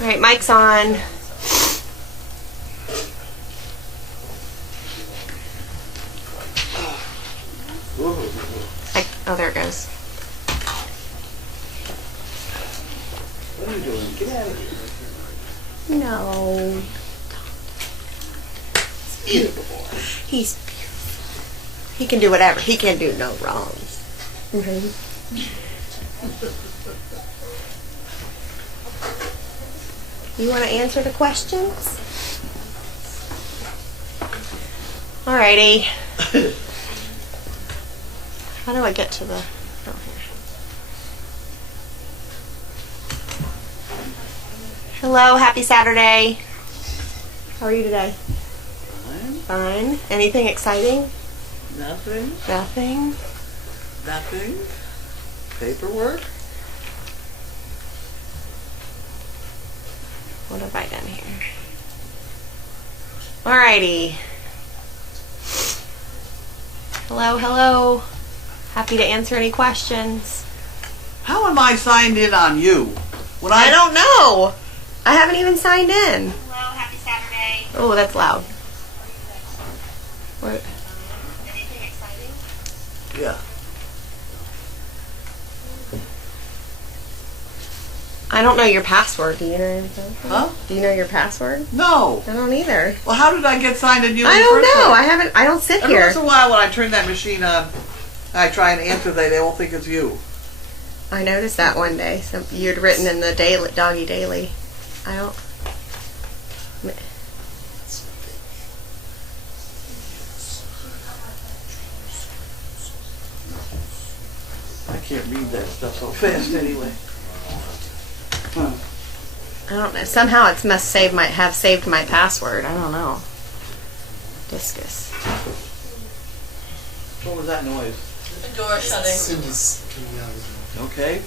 Alright, mic's on. Oh, there it goes. What are you doing? Get out of here. No. Beautiful boy. He's beautiful. He can do whatever. He can do no wrongs. Right? You want to answer the questions? Alrighty. How do I get to the... Oh, here. Hello, happy Saturday. How are you today? Fine. Anything exciting? Nothing. Nothing? Nothing. Paperwork. What have I done here? Alrighty. Hello, hello. Happy to answer any questions. How am I signed in on you? When I don't know. I haven't even signed in. Hello, happy Saturday. Oh, that's loud. What? Anything exciting? Yeah. I don't know your password. Do you know anything? Huh? Do you know your password? No. I don't either. Well, how did I get signed in you? I in the don't first know. place? I don't sit Every here. once in a while, when I turn that machine on, I try and answer. They won't think it's you. I noticed that one day. You'd written in the daily, Doggy Daily. I don't. I can't read that stuff so fast anyway. I don't know. Somehow it must have saved my password. I don't know. Discus. What was that noise? The door shutting. Cindy's coming out of Okay.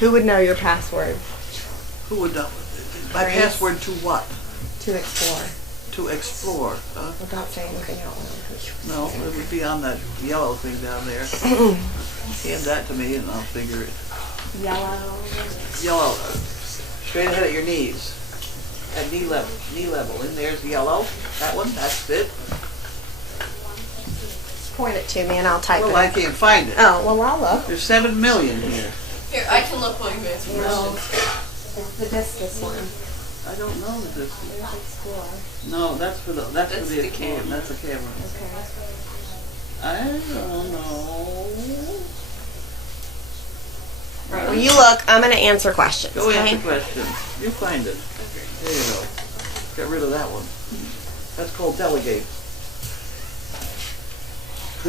Who would know your password? Who would know? My Grace. password to what? To explore. To explore. Well, don't say anything out loud. No, it would be on that yellow thing down there. Hand that to me and I'll figure it. Yellow. Yellow. Straight ahead at your knees. At knee level. Knee level. And there's yellow. That one. That's it. Point it to me and I'll type Well, it. I can't find it. Oh, well, I'll look. There's 7 million here. Here, I can look while you answer questions. It's the discus one. I don't know that this. There's explore. No, that's for the That's the camera. camera. That's the camera. Okay. I don't know. Right, well, you look. I'm going to answer questions. Go okay? answer questions. You find it. There you go. Get rid of that one. That's called delegate.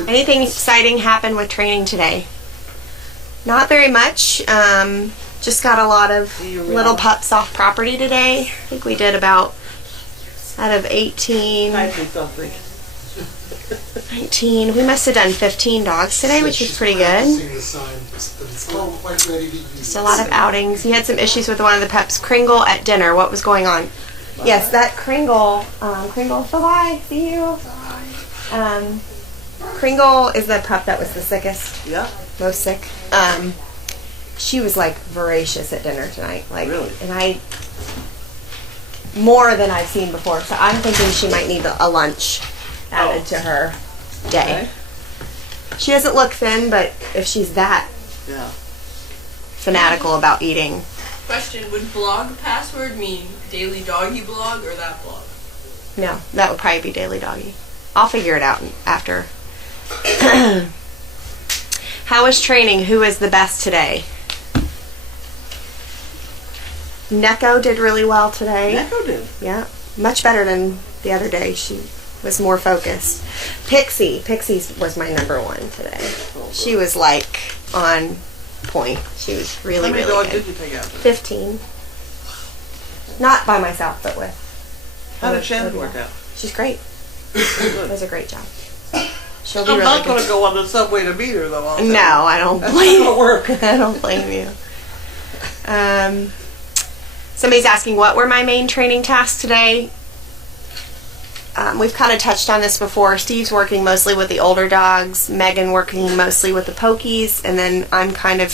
Anything exciting happened with training today? Not very much. Just got a lot of little pups off property today. I think we did about, out of 18, Find me something. 19, we must have done 15 dogs today, which is pretty good. practicing the sign, but it's not quite ready to use. Just a lot of outings. You had some issues with one of the pups, Kringle, at dinner. What was going on? Yes, that Kringle, Kringle, bye-bye, see you. Kringle is the pup that was the sickest, Yeah. most sick. She was like voracious at dinner tonight. Like, Really? and more than I've seen before. So I'm thinking she might need a lunch added to her day. Okay. She doesn't look thin, but if she's that Yeah. fanatical about eating, Question, would blog password mean daily doggy blog or that blog? no, that would probably be Daily Doggy. I'll figure it out after. How was training? Who was the best today? Neko did really well today. Neko did. Yeah, much better than the other day. She was more focused. Pixie was my number one today. She was like on point. She was really, How many really dogs good. did you take out? 15. Not by myself, but with. How did Shannon work out? She's great. Good. Does a great job. She'll be I'm really not going to good. go on the subway to meet her, though. I'll tell you. No, I don't That's blame not you. gonna work. I don't blame you. Somebody's asking what were my main training tasks today. We've kind of touched on this before. Steve's working mostly with the older dogs, Megan working mostly with the pokies, and then I'm kind of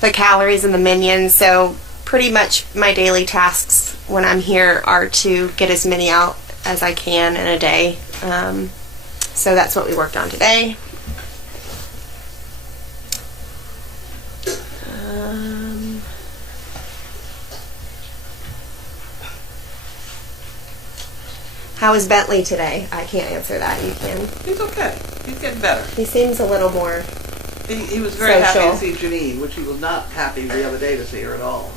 the calories and the minions. So pretty much my daily tasks when I'm here are to get as many out as I can in a day. So that's what we worked on today. How is Bentley today? I can't answer that. You can. He's okay. He's getting better. He seems a little more. He was very happy social. to see Janine, which he was not happy the other day to see her at all.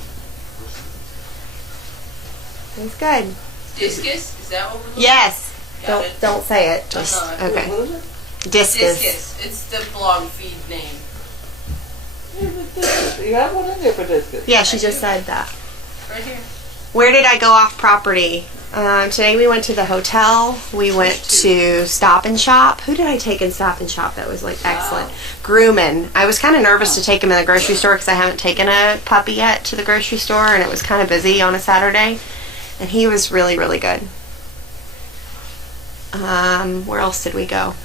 He's good. Discus? Is that what we're looking Yes. Got it. Don't say it. Just Uh-huh. okay. What is it? Discus. Discus. It's the blog feed name. Discus. You have one in there for discus. Yeah, she just said that. Right here. Where did I go off property? Today we went to the hotel. We went to Stop and Shop. Who did I take in Stop and Shop that was like excellent? Groomin. I was kind of nervous to take him in the grocery store because I haven't taken a puppy yet to the grocery store, and it was kind of busy on a Saturday. And he was really, really good. Where else did we go?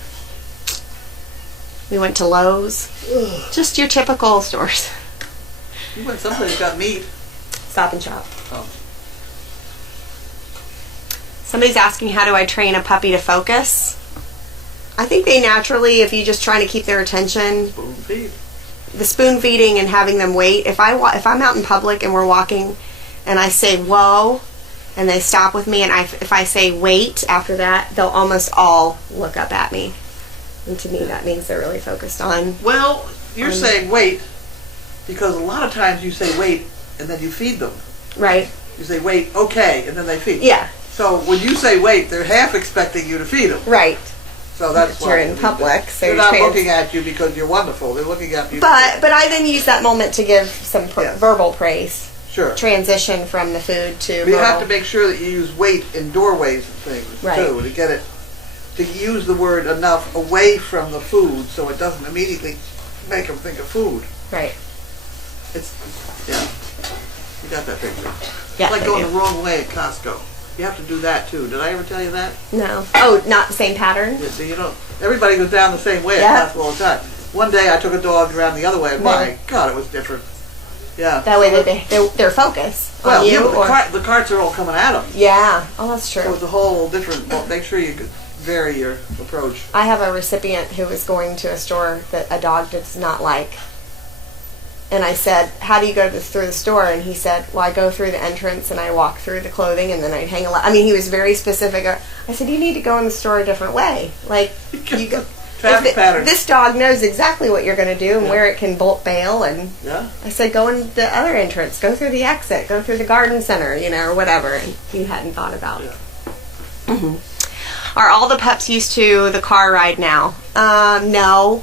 We went to Lowe's. Just your typical stores. You went someplace got meat. Stop and Shop. Oh. Somebody's asking, how do I train a puppy to focus? I think they naturally, if you just trying to keep their attention, Spoon feed. the spoon feeding and having them wait. If I'm out in public and we're walking and I say whoa and they stop with me, and if I say wait after that, they'll almost all look up at me. And to me that means they're really focused on. Well, you're saying wait because a lot of times you say wait and then you feed them. Right. You say wait, okay, and then they feed. Yeah. So when you say wait, they're half expecting you to feed them. Right. So that's But why you're in public, so they're you're not trans- looking at you because you're wonderful. They're looking at you. But I then use that moment to give some Yes. verbal praise. Sure. Transition from the food to But you have verbal. to make sure that you use wait in doorways and things Right. too to get it to use the word enough away from the food so it doesn't immediately make them think of food. Right. It's yeah. You got that picture. Yeah. It's like I going do. the wrong way at Costco. You have to do that too. Did I ever tell you that? No. Oh, not the same pattern? Yeah, see, you don't. Everybody goes down the same way Yeah. at Costco all the time. One day I took a dog around the other way, and my Yeah. God, it was different. Yeah. That way they're focused well, on you. yeah, but Or, the carts are all coming at them. yeah. Oh, that's So true. it's a whole different. Well, make sure you vary your approach. I have a recipient who was going to a store that a dog does not like. And I said, how do you go through the store? And he said, well, I go through the entrance and I walk through the clothing and then I hang a lot. I mean, he was very specific. I said, you need to go in the store a different way. Like, you go. Traffic pattern. This dog knows exactly what you're going to do and Yeah. where it can bolt bail. And Yeah. I said, go in the other entrance, go through the exit, go through the garden center, or whatever. And he hadn't thought about it. Yeah. Are all the pups used to the car ride now? No.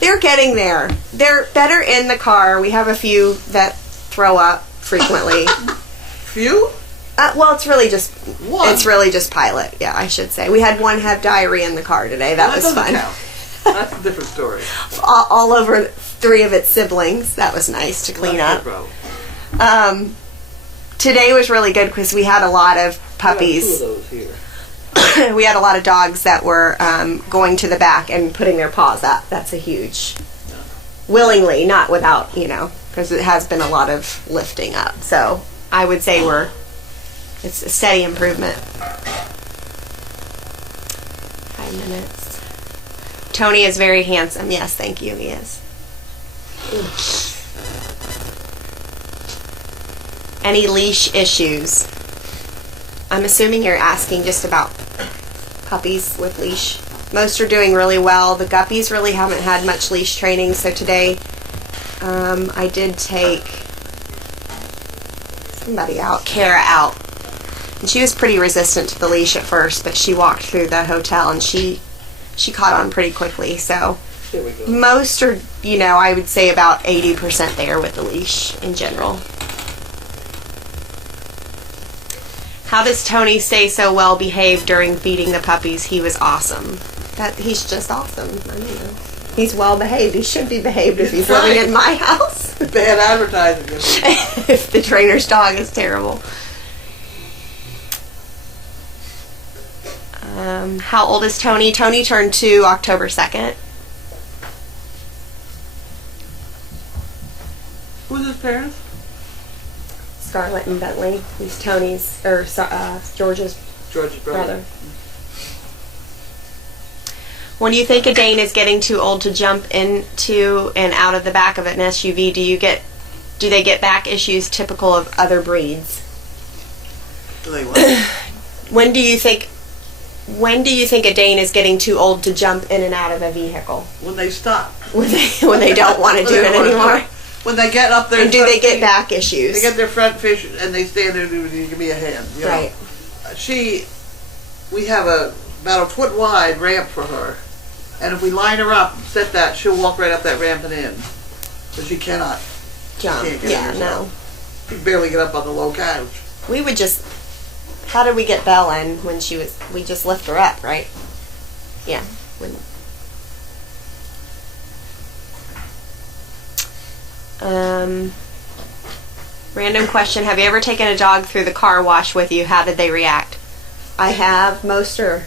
They're getting there. They're better in the car. We have a few that throw up frequently. Few? Well, it's really just One. It's really just Pilot. Yeah, I should say. We had one have diarrhea in the car today. That Well, was doesn't fun. count. That's a different story. All over 3 of its siblings. That was nice to clean That's up. no problem. Today was really good because we had a lot of We have puppies. 2 of those here. We had a lot of dogs that were going to the back and putting their paws up. That's a huge, willingly, not without, because it has been a lot of lifting up. So I would say it's a steady improvement. 5 minutes. Tony is very handsome. Yes, thank you. He is. Any leash issues? I'm assuming you're asking just about puppies with leash. Most are doing really well. The guppies really haven't had much leash training, so today I did take somebody out, Kara out. And she was pretty resistant to the leash at first, but she walked through the hotel and she caught on pretty quickly. So There we go. most are, I would say about 80% there with the leash in general. How does Tony stay so well behaved during feeding the puppies? He was awesome. He's just awesome. I don't know. He's well behaved. He should be behaved if he's living in my house. Bad advertising. If the trainer's dog is terrible. How old is Tony? Tony turned 2 October 2nd. parents? Scarlett and Bentley. He's Tony's, or George's George's brother. When you think a Dane is getting too old to jump into and out of the back of an SUV, do they get back issues typical of other breeds? Do they what? When do you think a Dane is getting too old to jump in and out of a vehicle? When they stop. When they don't want to do it anymore? When they get up there. And do they get back issues? They get their front fish and they stand there and give me a hand. You know? Right. We have about a foot wide ramp for her. And if we line her up and set that, she'll walk right up that ramp and in. But she cannot. Jump. She can't get Yeah, in no. herself. She can barely get up on the low couch. How did we get Belle in when we just lift her up, right? Yeah. Random question. Have you ever taken a dog through the car wash with you? How did they react? I have. Most are.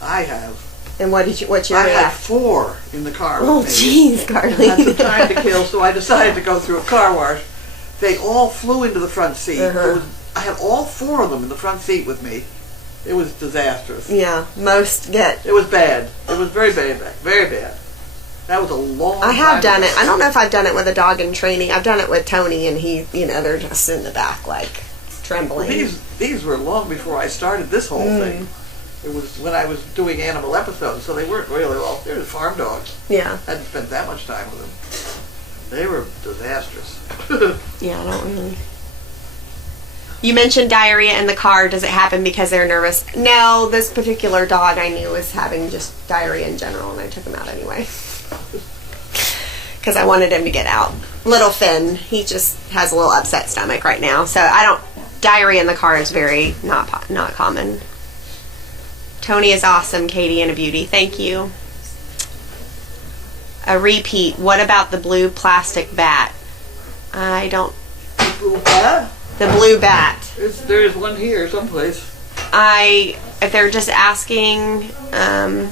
I have. And what's your I had react? 4 in the car Oh, with me. jeez, Carlene. Had some time to kill, so I decided to go through a car wash. They all flew into the front seat. Uh-huh. I had all 4 of them in the front seat with me. It was disastrous. Yeah, most get. It was bad. It was very bad. Very bad. That was a long time I have done ago. it. I don't know if I've done it with a dog in training. I've done it with Tony, and he, they're just in the back, like, trembling. These were long before I started this whole thing. It was when I was doing animal episodes, so they weren't really well. They were farm dogs. Yeah. I hadn't spent that much time with them. They were disastrous. Yeah, I don't really. You mentioned diarrhea in the car. Does it happen because they're nervous? No, this particular dog I knew was having just diarrhea in general, and I took him out anyway. Because I wanted him to get out. Little Finn, he just has a little upset stomach right now, so diarrhea in the car is very not common. Tony is awesome, Katie, and a beauty. Thank you. A repeat. What about the blue plastic bat? I don't. Blue bat? The blue bat. There's one here someplace. If they're just asking, I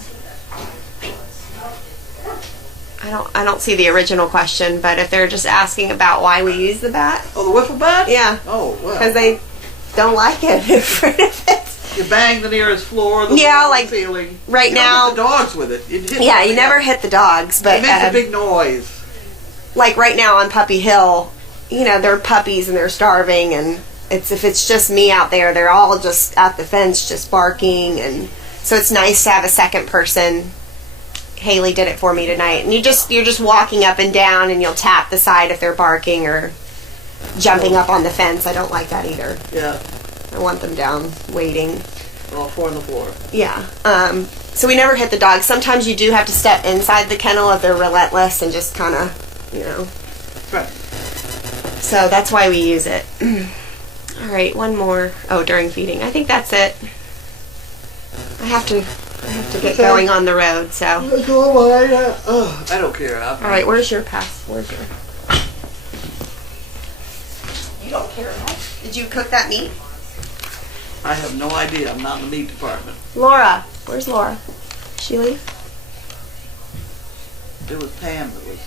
don't see the original question, but if they're just asking about why we use the bat. Oh, the wiffle bat? Yeah. Oh, well. Because they don't like it. They're afraid of it. You bang the nearest floor, the ceiling. Right you now. Don't hit the dogs with it. You never hit the dogs, but it makes a big noise. Like right now on Puppy Hill, they're puppies and they're starving, and if it's just me out there, they're all just at the fence just barking, and so it's nice to have a second person. Haley did it for me tonight, and you're just walking up and down, and you'll tap the side if they're barking or jumping up on the fence. I don't like that either. Yeah. I want them down waiting. They're all 4 on the floor. Yeah. So we never hit the dogs. Sometimes you do have to step inside the kennel if they're relentless and just kind of, Right. So that's why we use it. All right, one more. Oh, during feeding. I think that's it. I have to get going on the road, so. I don't care. All right, where's your pass? Where's your? You don't care, huh? Did you cook that meat? I have no idea. I'm not in the meat department. Laura. Where's Laura? She leave? It was Pam that was.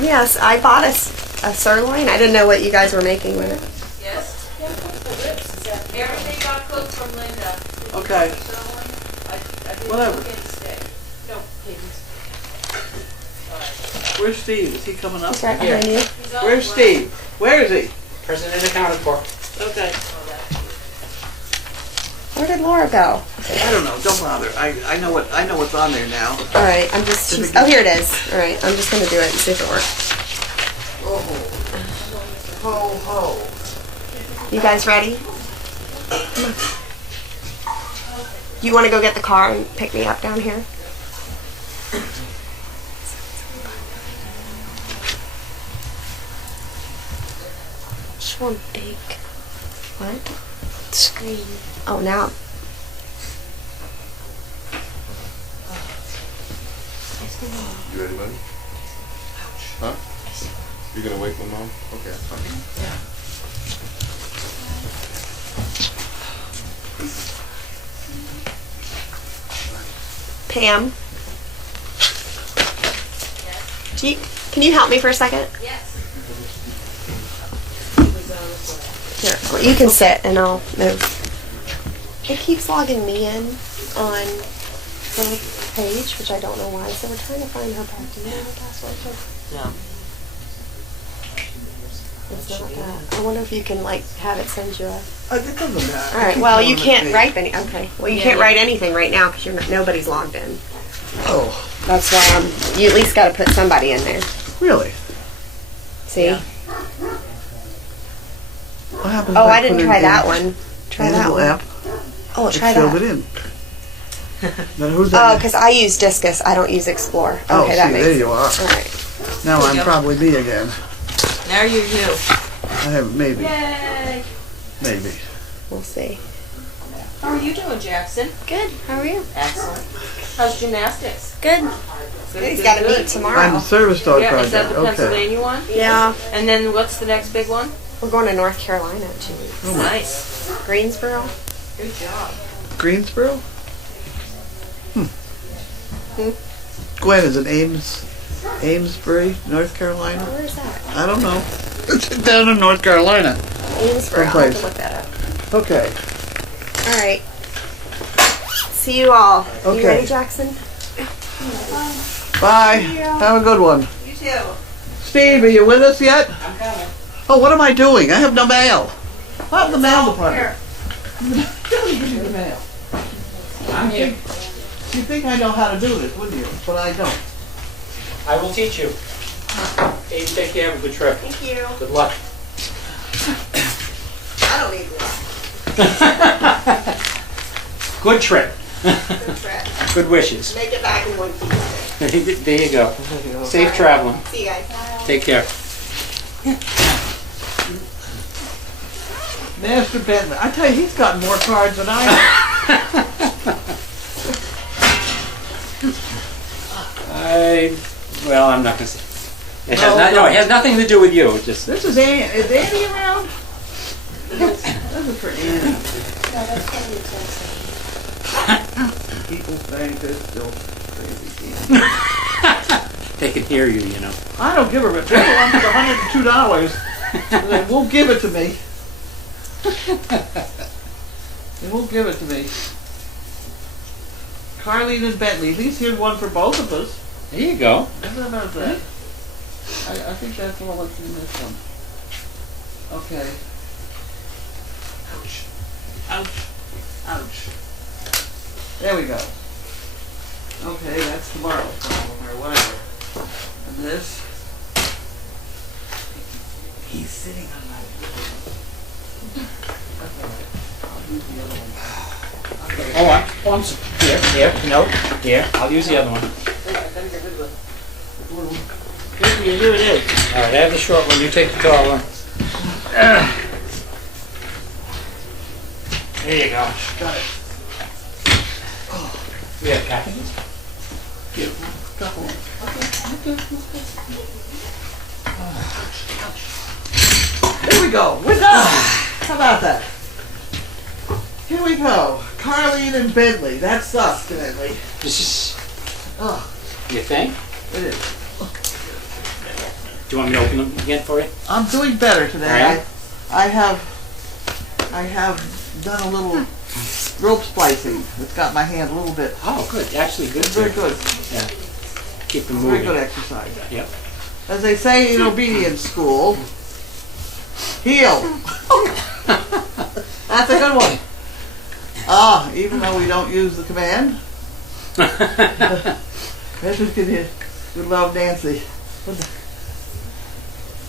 Yes, I bought a sirloin. I didn't know what you guys were making with it. Yes. Everything got cooked from Linda. Okay. Whatever. No, pigs. Where's Steve? Is he coming up? It's right behind you. Where's Steve? Where is he? President accounted for. Okay. Where did Laura go? I don't know. Don't bother. I know what's on there now. All right, oh, here it is. All right, I'm just gonna do it and see if it works. Oh. Ho ho. You guys ready? You want to go get the car and pick me up down here? Just one big. What? Screen. Oh, now. You ready, buddy? Huh? You gonna wake my mom? Okay, that's fine. Pam. Can you help me for a second? Yes. Here, well, you can sit and I'll move. It keeps logging me in on the page, which I don't know why, so we're trying to find her back. Do you know her password? No. It's not that. I wonder if you can like have it send you a... It doesn't matter. All right, well, you can't write any... Okay, well, you can't write anything right now because nobody's logged in. Oh, That's why you at least got to put somebody in there. really? See? Yeah. What happens? Oh, if I didn't put it try in that one. Try that Animal one. app? Oh, try It filled that. it in. Now who's Oh, that? because I use Discus. I don't use Explore. Okay, Oh, that see, makes there you are. All right. Now There I'm you go. probably me again. Now you're you. I have maybe. Yay! Maybe. We'll see. How are you doing, Jackson? Good. How are you? Excellent. How's gymnastics? Good. He's got to meet I'm the tomorrow. service dog Yeah, is that project. the Okay. Pennsylvania one? Yeah. And then what's the next big one? We're going to North Carolina in 2 weeks. Nice. Greensboro. Good job. Greensboro? Gwen is in Amesbury, North Carolina. Where is that? I don't know. It's down in North Carolina. Amesboro. I'll have Someplace. to look that up. Okay. All right. See you all. Okay. You ready, Jackson? Bye. Have a good one. You too. Steve, are you with us yet? I'm coming. Oh, what am I doing? I have no mail. How's the mail department? Give me the mail. I'm here. You think I know how to do this, wouldn't you? But I don't. I will teach you. Abe, take care. Have a good trip. Thank you. Good luck. I don't need one. Good trip. Good trip. Good wishes. Make it back in 1 piece. There you go. Safe traveling. See you guys. Take care. Master Bentley. I tell you, he's got more cards than I have. Well, I'm not gonna say. It has No, not, no. no, it has nothing to do with you. It's just This is Annie. Is Annie around? This is for Annie. People think they're still crazy people. they can hear you, you know. I don't give her a bill. I'm for $102. They won't give it to me. They won't give it to me. Carlene and Bentley. At least here's one for both of us. There you go. What about that? I think that's all that's in this one. Okay. Ouch. Ouch. Ouch. There we go. Okay, that's tomorrow's problem or whatever. And this. He's sitting on my... That's all right. I'll use the other one. I'm here, no, here. I'll use the other one. Here it is. All right, I have the short one. You take the tall one. There you go. Got it. We have packages. Couple. There we go. We're done. How about that? Here we go. Carlene and Bentley. That's us, Bentley. This is Oh, your thing. it is. Do you want me to open them again for you? I'm doing better today. All right. I have done a little rope splicing. It's got my hand a little bit. Oh, good. Actually, good. It's very good. Yeah. Keep them Very moving. good exercise. Yep. As they say in obedience school, heel. That's a good one. Ah, even though we don't use the command. This is good. Good love, Nancy.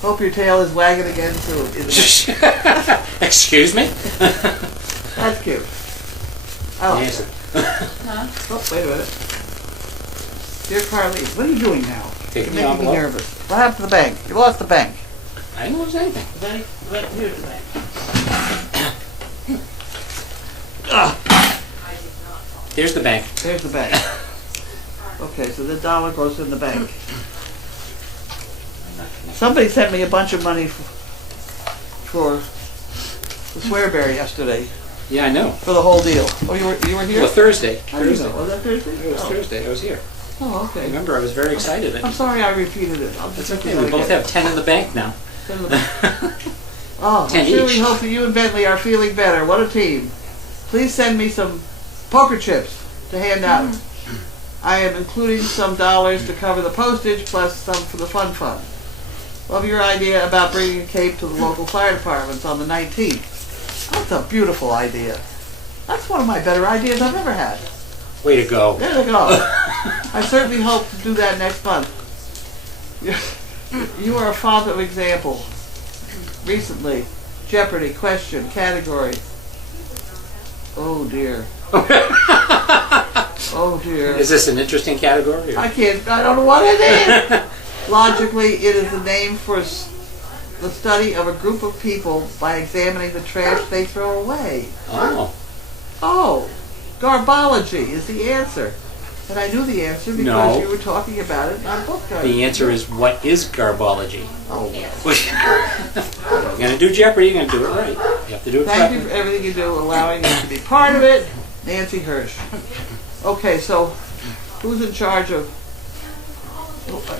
Hope your tail is wagging again too. Isn't it? Excuse me? That's cute. I like Yes. it. Oh, wait a minute. Dear Carlene, what are you doing now? Taking You're the making me envelope. nervous. What happened to the bank? You lost the bank. I didn't lose anything. Here's the bank. Here's the bank. There's the bank. Okay, so the dollar goes in the bank. Somebody sent me a bunch of money for the Swearberry yesterday Yeah, I know. for the whole deal. Oh, you were here? Well, Thursday. How do you know? Thursday. Was that Thursday? It was Oh. Thursday. I was here. Oh, okay. Remember, I was very excited. I'm sorry I repeated it. That's okay. We both have 10 in the bank now. Oh, I 10 surely each. hope that you and Bentley are feeling better. What a team. Please send me some poker chips to hand out. I am including some dollars to cover the postage plus some for the fun fund. Love your idea about bringing a cape to the local fire departments on the 19th. That's a beautiful idea. That's one of my better ideas I've ever had. Way to go. There they go. I certainly hope to do that next month. You are a father of example. Recently, Jeopardy, question, category. Oh dear. Oh dear. Is this an interesting category? I don't know what it is. Logically, it is the name for the study of a group of people by examining the trash they throw away. Oh. Oh, garbology is the answer. And I knew the answer because No. you were talking about it on book guide. The answer is, what is garbology? Oh, You're going to do Jeopardy, you're going to do it right. You have to do it thank you correctly. for everything you do, allowing us to be part of it. Nancy Hirsch. Okay, so who's in charge of?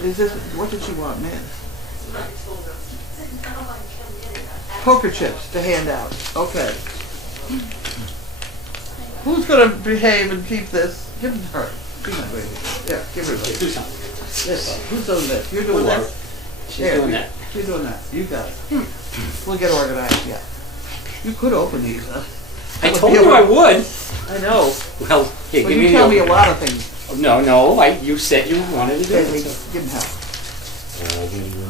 Is this? What did she want, man? Poker chips to hand out. Okay. Who's gonna behave and keep this? Give it to her. She's not ready. Yeah, give her this. Do something. Yes. Who's doing this? You're doing Laura. that. She's There, doing that. She's doing that. You got it. We'll get organized. Yeah. You could open these. I told you I would. I know. Well, here, But give you me tell the me a lot of things. No, you said you wanted to do Okay, it. So. give him help.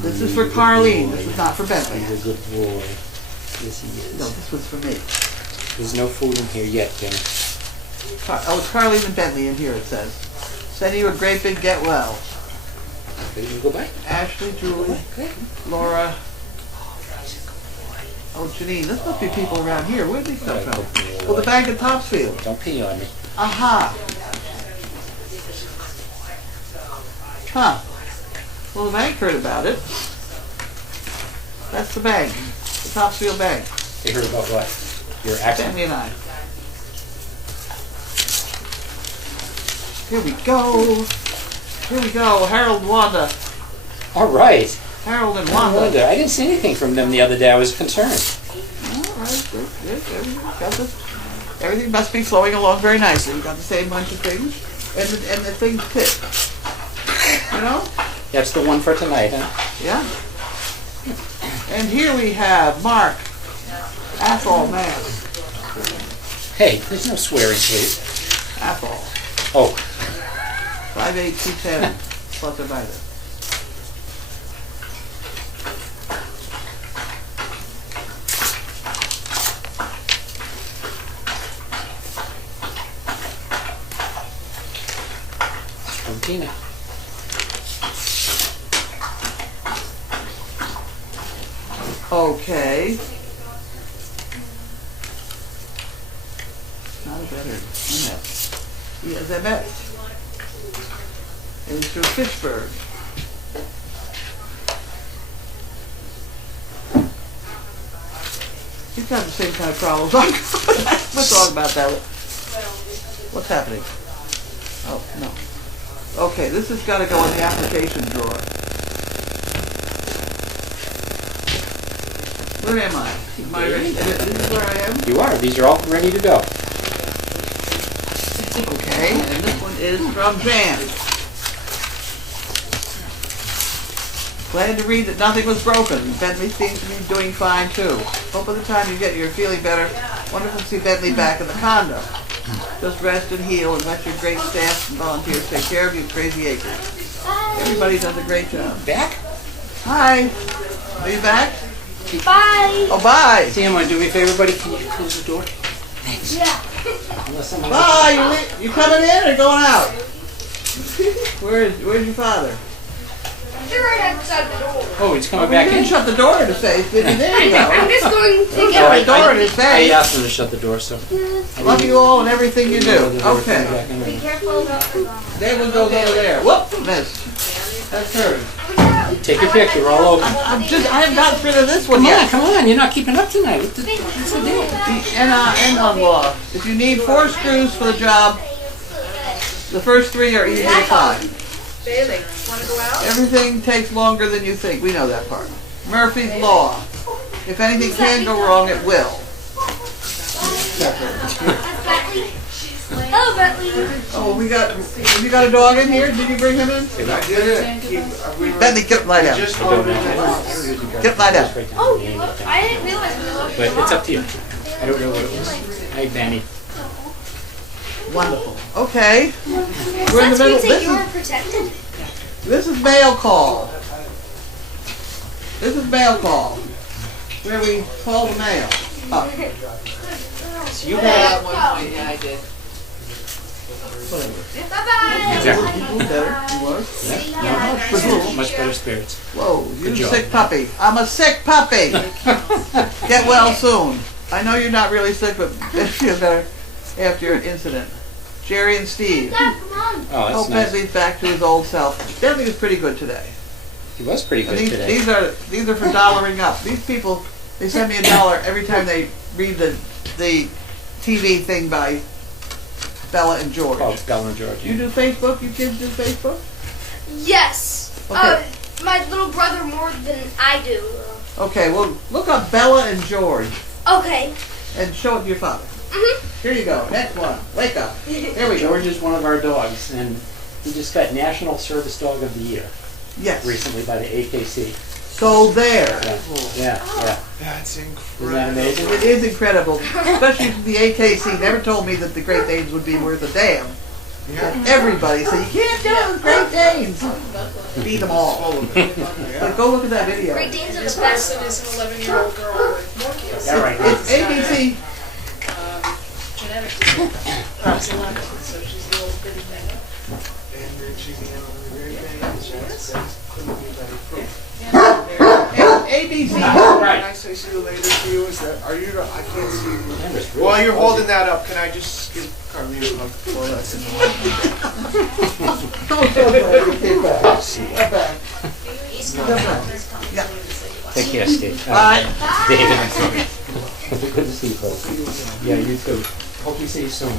This is for Carlene. This is not for Bentley. He's a good boy. Yes, he is. No, this was for me. There's no food in here yet, Jim. Oh, it's Carlene and Bentley in here, it says. Sending you a great big get well. Ready to go back? Ashley, Julie, Laura. Oh, Janine. This must be people around here. Where'd these come from? Well, the bank in Topsfield. Don't pee on me. Aha. Huh. Well, the bank heard about it. That's the bank. The Topsfield Bank. They heard about what? Your accent? Bentley and I. Here we go. Here we go. Harold and Wanda. All right. Harold and I Wanda. wonder. I didn't see anything from them the other day. I was concerned. All right. Good. Everything must be flowing along very nicely. You got the same bunch of things. And the things fit. You know? That's the one for tonight, huh? Yeah. And here we have Mark Athol Mass. Hey, there's no swearing, please. Athol. Oh, 58210 plus or minus. from Tina. Okay. Not a better email. Yes, I bet. It's through Fitchburg. He's got the same kind of problems. We'll talk about that. What's happening? Oh, no. Okay, this has got to go in the application drawer. Where am I? Am I ready? This is where I am? You are. These are all ready to go. Okay, and this one is from Jan. Glad to read that nothing was broken. Bentley seems to be doing fine too. Hope by the time you get here you're feeling better. Wonderful to see Bentley back in the condo. Just rest and heal and let your great staff and volunteers take care of you, Crazy Acres. Everybody does a great job. Back? Hi. Are you back? Bye. Oh, bye. Sam, want to do me a favor, buddy? Can you close the door? Thanks. Yeah. Unless someone Bye. You coming in or going out? Where's your father? You're right outside the door. Oh, he's coming You back didn't in? shut the door in his face, did you? There you I'm go. just going to Shut get the door in his I face. asked him to shut the door, so. Love you all and everything you do. Okay. Be careful about the dog. That one goes over there. Whoop, miss. That's hers. Take your picture, we're all over. I haven't gotten rid of this one Come on, yet. come on. You're not keeping up tonight. What's the deal? The NIN law. If you need 4 screws for the job, the first 3 are easy to find. Bailey, want to go out? Everything takes longer than you think. We know that part. Murphy's Law. If anything can go wrong, it will. Hello, Bentley. Oh, have you got a dog in here? Did you bring him in? I did it. Bentley, get him lie down. Just I don't know. Get him lie down. Oh, you look. I didn't realize we looked. But it's up to you. I don't know what it was. Hey, Benny. Wonderful. Okay. We're in the That middle. means that you are protected. This is Mail Call. This is Mail Call. Where we call the mail. Up. So you At had one point, yeah, I did. Bye-bye. exactly. Better. You was? Much better spirits. Whoa, you're a job. sick puppy. I'm a sick puppy. Get well soon. I know you're not really sick, but feel better after your incident. Jerry and Steve. Dad, come on. Oh, that's Hope nice. Bentley's back to his old self. Bentley was pretty good today. He was pretty And good today. these are for dollaring up. These people, they send me $1 every time they read the TV thing by Bella and George. Oh, Bella and George. You do Facebook? You kids do Facebook? Yes. Okay. My little brother more than I do. Okay, well, look up Bella and George Okay. and show it to your father. Mhm. Here you go. Next one. Wake up. There we go. George is one of our dogs, and he just got National Service Dog of the Year Yes. recently by the AKC. So there. Yeah. That's Isn't that incredible. amazing? It is incredible. Especially the AKC never told me that the Great Danes would be worth a damn. Yeah. Everybody said, you can't do the Great Danes. Beat them all. All of it. But go look at that video. Great Danes are This the best. person is an 11-year-old girl with Yeah, right. It's ABC. genetic disorder. She's 11, so she's a little bitty thing. And then she's in on the very thing. That's couldn't be better proof. ABC. Can I say see you later to you? Is that, are you, I can't see you. While you're holding that up, can I just give Carlene a hug? Well, that's in the Don't feel bad. You came back. Come back. Come back. Yeah. Take care, Steve. Bye. David. Good to see you, folks. Yeah, you too. Hope we see you soon.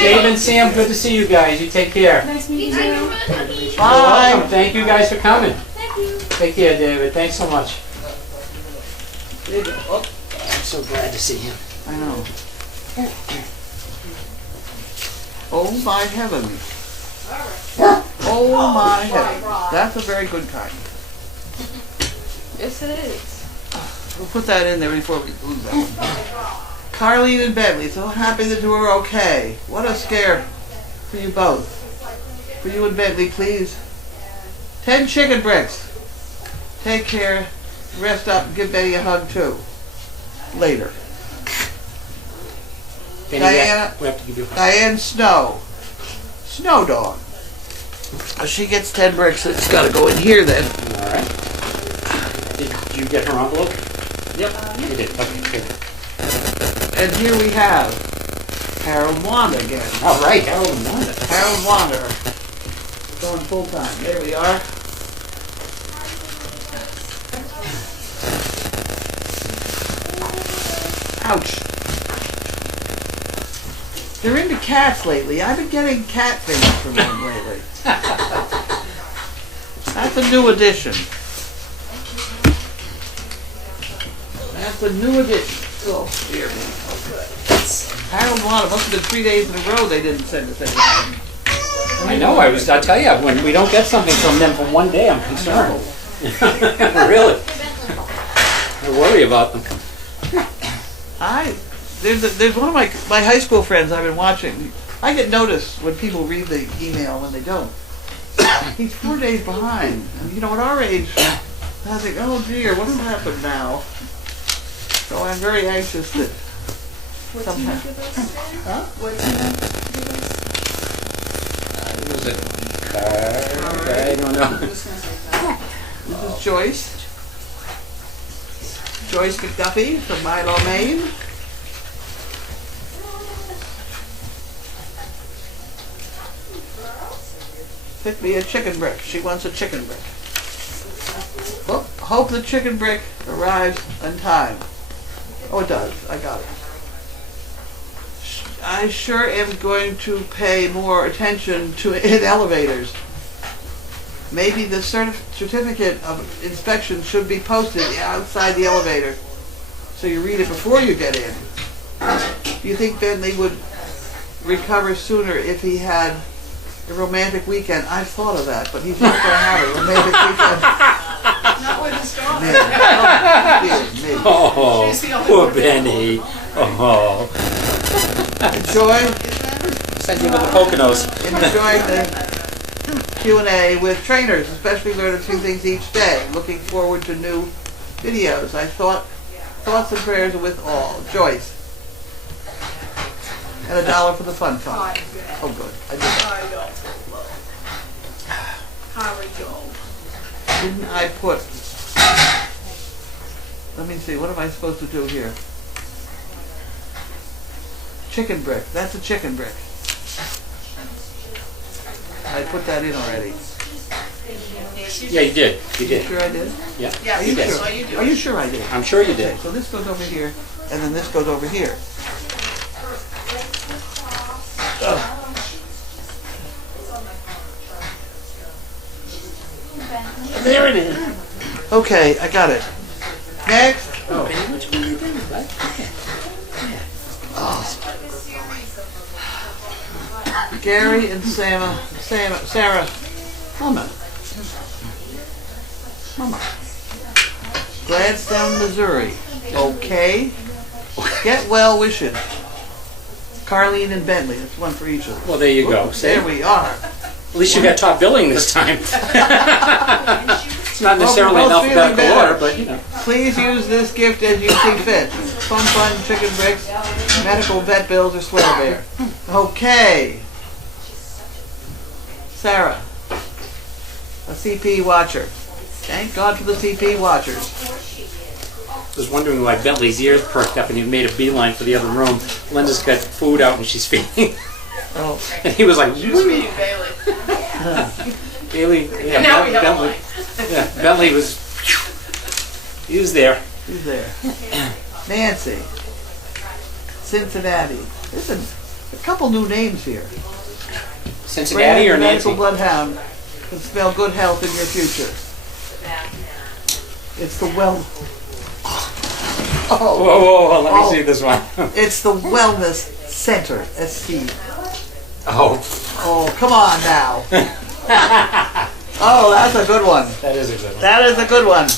Dave and Sam, good to see you guys. You take care. Bye. You're welcome. Thank you guys for coming. Take care, David. Thanks so much. Oh, I'm so glad to see you. I know. Oh my heavens. Oh my heavens. That's a very good kind. Yes, it is. We'll put that in there before we lose that one. Carlene and Bentley, so happy the two are okay. What a scare for you both. For you and Bentley, please. 10 chicken bricks. Take care. Rest up and give Betty a hug too. Later. Penny, Diana. we have to give you a hug. Diane Snow. Snow Dog. She gets 10 bricks. It's got to go in here then. All right. Did you get her envelope? Yep. You did. Okay, good. And here we have Harold Wanda again. All right, Harold and Wanda. Harold Wander. Going full time. There we are. Ouch. They're into cats lately. I've been getting cat things from them lately. That's a new addition. That's a new addition. Oh, dear me. Harold Wander, must have been 3 days in a row they didn't send us anything. I know. I'll tell you, when we don't get something from them for one day, I'm concerned. Really. I worry about them. There's one of my high school friends I've been watching. I get noticed when people read the email when they don't. He's 4 days behind. And you know, at our age, I think, oh dear, what's happened now? So I'm very anxious that somehow. Huh? Was it card? I don't know. This is Joyce. Joyce McDuffie from Milo, Maine. Pick me a chicken brick. She wants a chicken brick. Well, hope the chicken brick arrives on time. Oh, it does. I got it. I sure am going to pay more attention to in elevators. Maybe the certificate of inspection should be posted outside the elevator, so you read it before you get in. Do you think Bentley would recover sooner if he had a romantic weekend? I've thought of that, but he's not going to have a romantic weekend. Not with his daughter. Maybe. Oh, She's the only poor one. Benny. Oh, Enjoy send you with the Poconos. the Q&A with trainers, especially learn a few things each day. Looking forward to new videos. Thoughts and prayers are with all. Joyce. And $1 for the fun fund. Oh, good. I did that. Didn't I put... Let me see. What am I supposed to do here? Chicken brick. That's a chicken brick. I put that in already. Yeah, you did. You did. Sure I did? Yeah. Yes, you did. I saw you do Are it. you sure I did? I'm sure you Okay, did. so this goes over here, and then this goes over here. There it is. Okay, I got it. Next. Oh. Which one you did? Gary and Sarah. Mama. Gladstone, Missouri. Okay. Get well wishes. Carlene and Bentley. That's one for each of them. Well, there you go. See? There we are. At least you got top billing this time. It's not necessarily Well, in both feeling alphabetical better. order, but you know. Please use this gift as you see fit. Fun, chicken bricks, medical vet bills, or swear bear. Okay. Sarah, a CP watcher. Thank God for the CP watchers. I was wondering why Bentley's ears perked up and he made a beeline for the other room. Linda's got food out and she's feeding. Oh, And he was like, She was being Bailey. Bailey, yeah, And now we have a Bentley. line. Yeah, Bentley was, he was there. who's there? Nancy, Cincinnati. Listen, a couple new names here. Cincinnati or Brand Nancy? Medical Bloodhound can spell good health in your future. It's the Whoa, whoa, whoa, let me see this one. It's the Wellness Center, SC. Oh, Oh, come on now. Oh, that's a good one. that is a good one. That is a good one.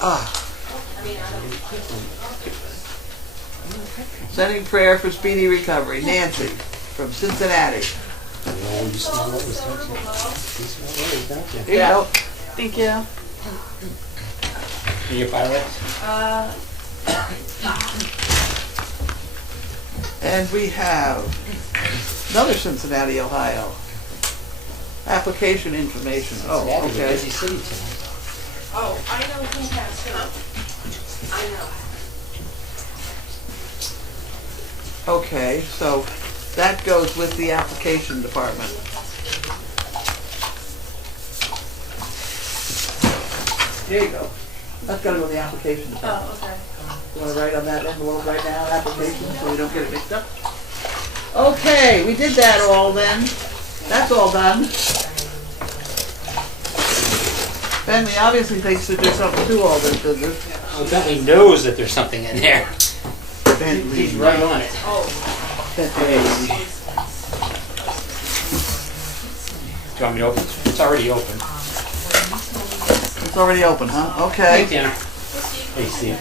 Ah. Sending prayer for speedy recovery. Nancy from Cincinnati. Oh, you smell those, don't you? You smell those, don't you? Here you go. Thank you. Are you a pilot? And we have another Cincinnati, Ohio. Application information. Oh, Cincinnati's a okay. busy city tonight. Oh, I know who has it. I know. Okay, so that goes with the application department. There you go. That's got to go in the application department. Oh, okay. You want to write on that envelope right now, application, so we don't get it mixed up? Okay, we did that all then. That's all done. Bentley obviously thinks that there's something to all this business. Oh, Bentley knows that there's something in there. Bentley. He's right on it. Bentley. Do you want me to open? It's already open. It's already open, huh? Hey, Okay. Tanner. Hey, Steve.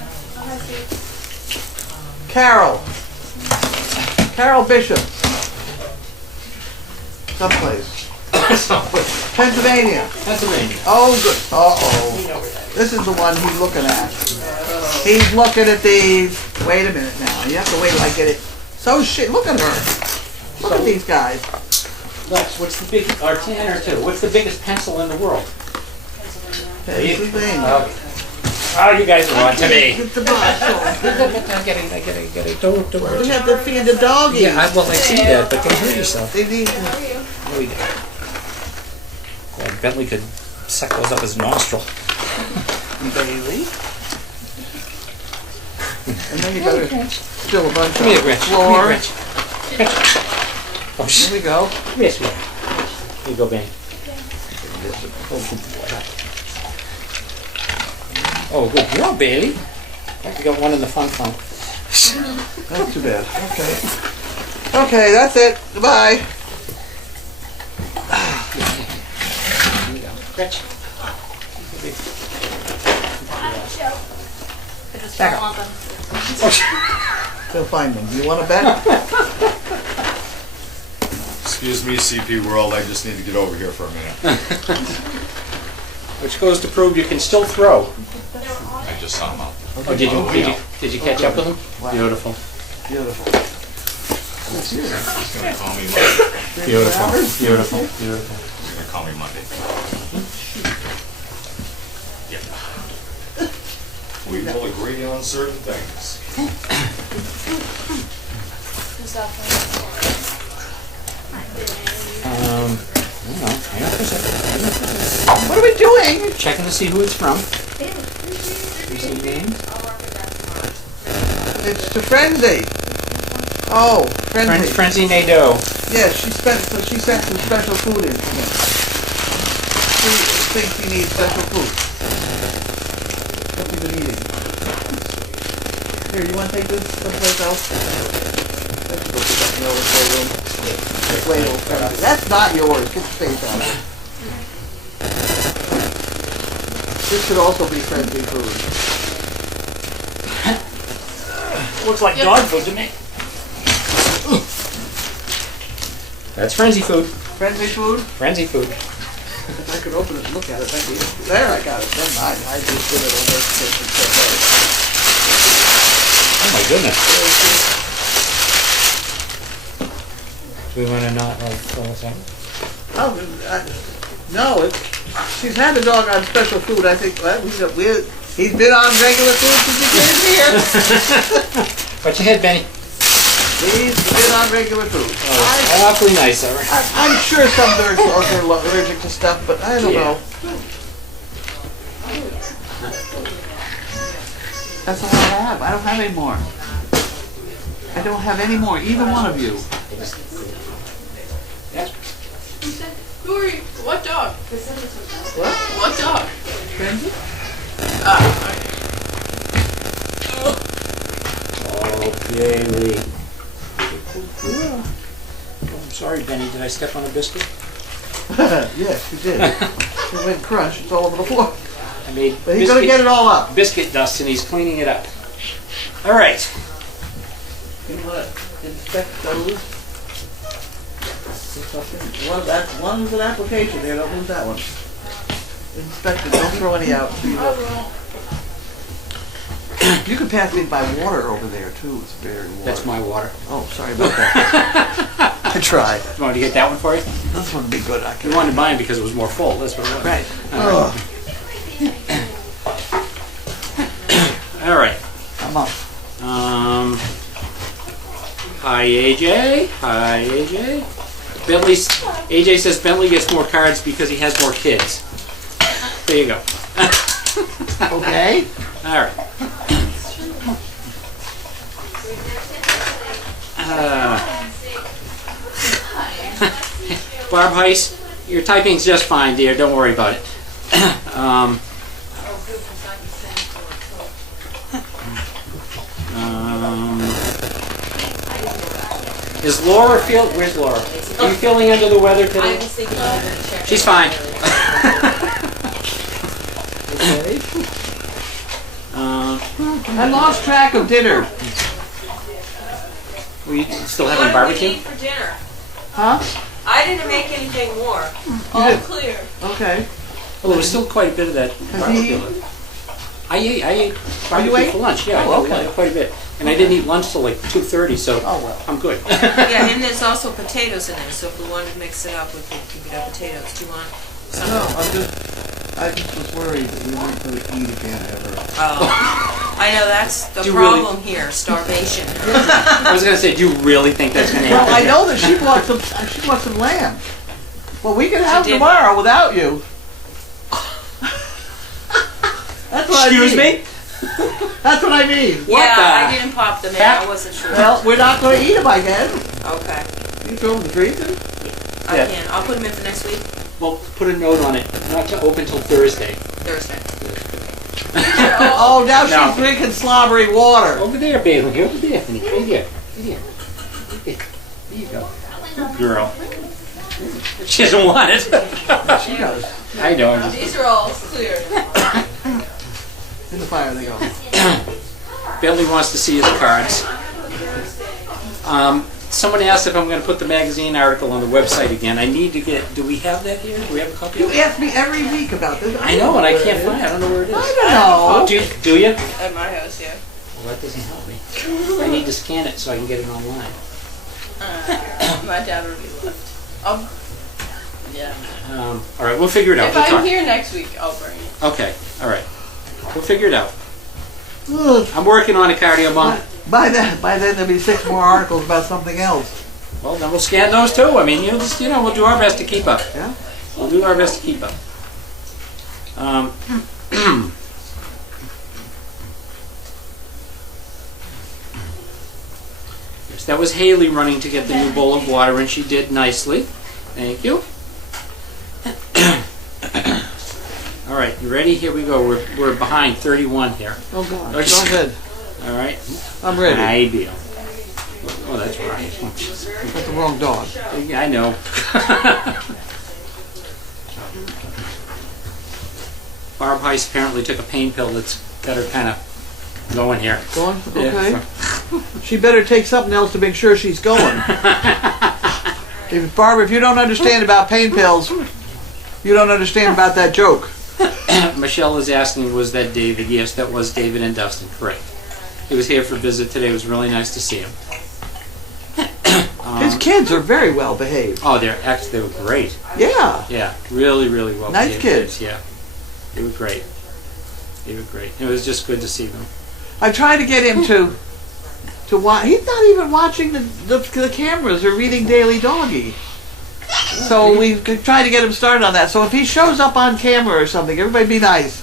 Carol. Carol Bishop. Someplace. Pennsylvania. Pennsylvania. Oh, good. Uh-oh. This is the one he's looking at. He's looking at these. Wait a minute now. You have to wait till I get it. So shit. Look at her. Look at these guys. Lex, what's the biggest, or Tanner too, what's the biggest pencil in the world? Pennsylvania. Okay. Oh, you guys are on to me. Get the box. I get it. Don't We worry. have to feed the doggies. Yeah, I see that, but don't hurt yourself. They need There we go. Well, Bentley could suck those up his nostril. Bailey. And then you gotta fill a bunch Give me a of wrench. Give me a floor. wrench. Oh, Here we go. yes, yeah. Here you go, Benny. Oh, good boy. Oh, good girl, Bailey. You got one in the fun fund. That's too bad. Okay. Okay, that's it. Goodbye. Here you go. Gretchen. Back up. Go find them. Do you want to bet? Excuse me, CP World, I just need to get over here for a minute. Which goes to prove you can still throw. I just saw him out. Oh, did you catch up with him? Wow. Beautiful. Beautiful. He's gonna call me Monday. Beautiful. Beautiful. Beautiful. He's gonna call me Monday. Yeah. We will agree on certain things. I don't know. Hang on for a second. What are we doing? Checking to see who it's from. You see name? It's to Frenzy. Oh, Frenzy. Frenzy Nadeau. Yes, she sent some special food in for him. She thinks he needs special food. What have you been eating? Here, you want to take this someplace else? Let's go pick up the overflow room. Ladle, Frenzy. That's not yours. Get your face out of it. This should also be Frenzy food. Looks like dog food to me. That's frenzy food. Frenzy food? Frenzy food. If I could open it and look at it, that'd be it. There, I got it. Never mind. I just put it on this kitchen. Oh my goodness. Do we want to not like throw this out? Oh, no, she's had the dog on special food. I think he's been on regular food since he came here. Watch your head, Benny. He's been on regular food. Oh, awfully nice, all right. I'm sure some dogs are allergic to stuff, but I don't know. That's all I have. I don't have any more. I don't have any more, either one of you. Who are you? What dog? What? What dog? Frenzy? Oh, Bailey. Oh, I'm sorry, Benny. Did I step on a biscuit? Yes, you did. It went crunch. It's all over the floor. I made But he's going to get it all up. biscuit dust, and he's cleaning it up. All right. You want to inspect those? One's an application there. Don't lose that one. Inspect it. Don't throw any out. You can pass me by water over there too. It's very water. That's my water. Oh, sorry about that. I tried. You want me to get that one for you? This one would be good. I You can. wanted mine because it was more full. That's what it was. Right. All right. I'm up. Hi, AJ. Hi, AJ. AJ says Bentley gets more cards because he has more kids. There you go. Okay. All right. Barb Heiss, your typing's just fine, dear. Don't worry about it. Is Laura where's Laura? Are you feeling under the weather today? She's fine. Okay. I lost track of dinner. Were you still What having do we barbecue? need for dinner? Huh? I didn't make anything more. All did? clear. Okay. Well, there was still quite a bit of that barbecue. he- I ate barbecue ate? for lunch. Yeah, Oh, I okay. ate quite a bit. And I didn't eat lunch till like 2:30, so Oh, well. I'm good. Yeah, and there's also potatoes in there, so if we wanted to mix it up, we could have potatoes. Do you want some? No, I just was worried that we weren't going to eat again ever. Oh. I know that's the Do you really- problem here, starvation. I was gonna say, do you really think that's gonna happen? Well, I know that she bought some lamb. Well, we can have did. tomorrow without you. That's what Excuse I mean. me? That's what I mean. What Yeah, the- I didn't pop them in. I wasn't sure. Well, we're not going to eat them, I guess. Okay. You throw them in the freezer? I Yeah. can. I'll put them in for next week. Well, put a note on it, not to open till Thursday. Thursday. Oh, now No. she's drinking slobbery water. Over there, Bailey. Over there, honey. Right here. Right here. There you go. Good girl. She doesn't want it. She does. I know. I'm just- These are all clear. In the fire they go. Bailey wants to see his cards. Someone asked if I'm going to put the magazine article on the website again. I need to get. Do we have that here? Do we have a copy You of it? ask me every week about this. I know, and I can't find it. I don't know where it is. I don't know. Do you? At my house, yeah. Well, that doesn't help me. I need to scan it so I can get it online. My dad already left. Yeah. All right, we'll figure it out. If We'll I'm talk. here next week, I'll bring it. Okay, all right. We'll figure it out. Ugh. I'm working on a cardio month. By then there'll be 6 more articles about something else. Well, then we'll scan those too. I mean, we'll do our best to keep up. Yeah. We'll do our best to keep up. Yes, that was Haley running to get the new bowl of water, and she did nicely. Thank you. All right, you ready? Here we go. We're behind 31 here. Oh God. Oh, Go ahead. All right. I'm ready. Ideal. Oh, that's right. That's the wrong dog. Yeah, I know. Barb Heiss apparently took a pain pill that's got her kind of going here. Going? Yeah, Okay. She better take something else to make sure she's going. Barbara, if you don't understand about pain pills, you don't understand about that joke. Michelle is asking, was that David? Yes, that was David and Dustin, correct. He was here for a visit today. It was really nice to see him. His kids are very well behaved. Oh, they were great. Yeah. Yeah, really, really well Nice behaved kids. Yeah, they were great. They were great. It was just good to see them. I tried to get him to watch. He's not even watching the cameras or reading Daily Doggy. So we tried to get him started on that. So if he shows up on camera or something, everybody be nice.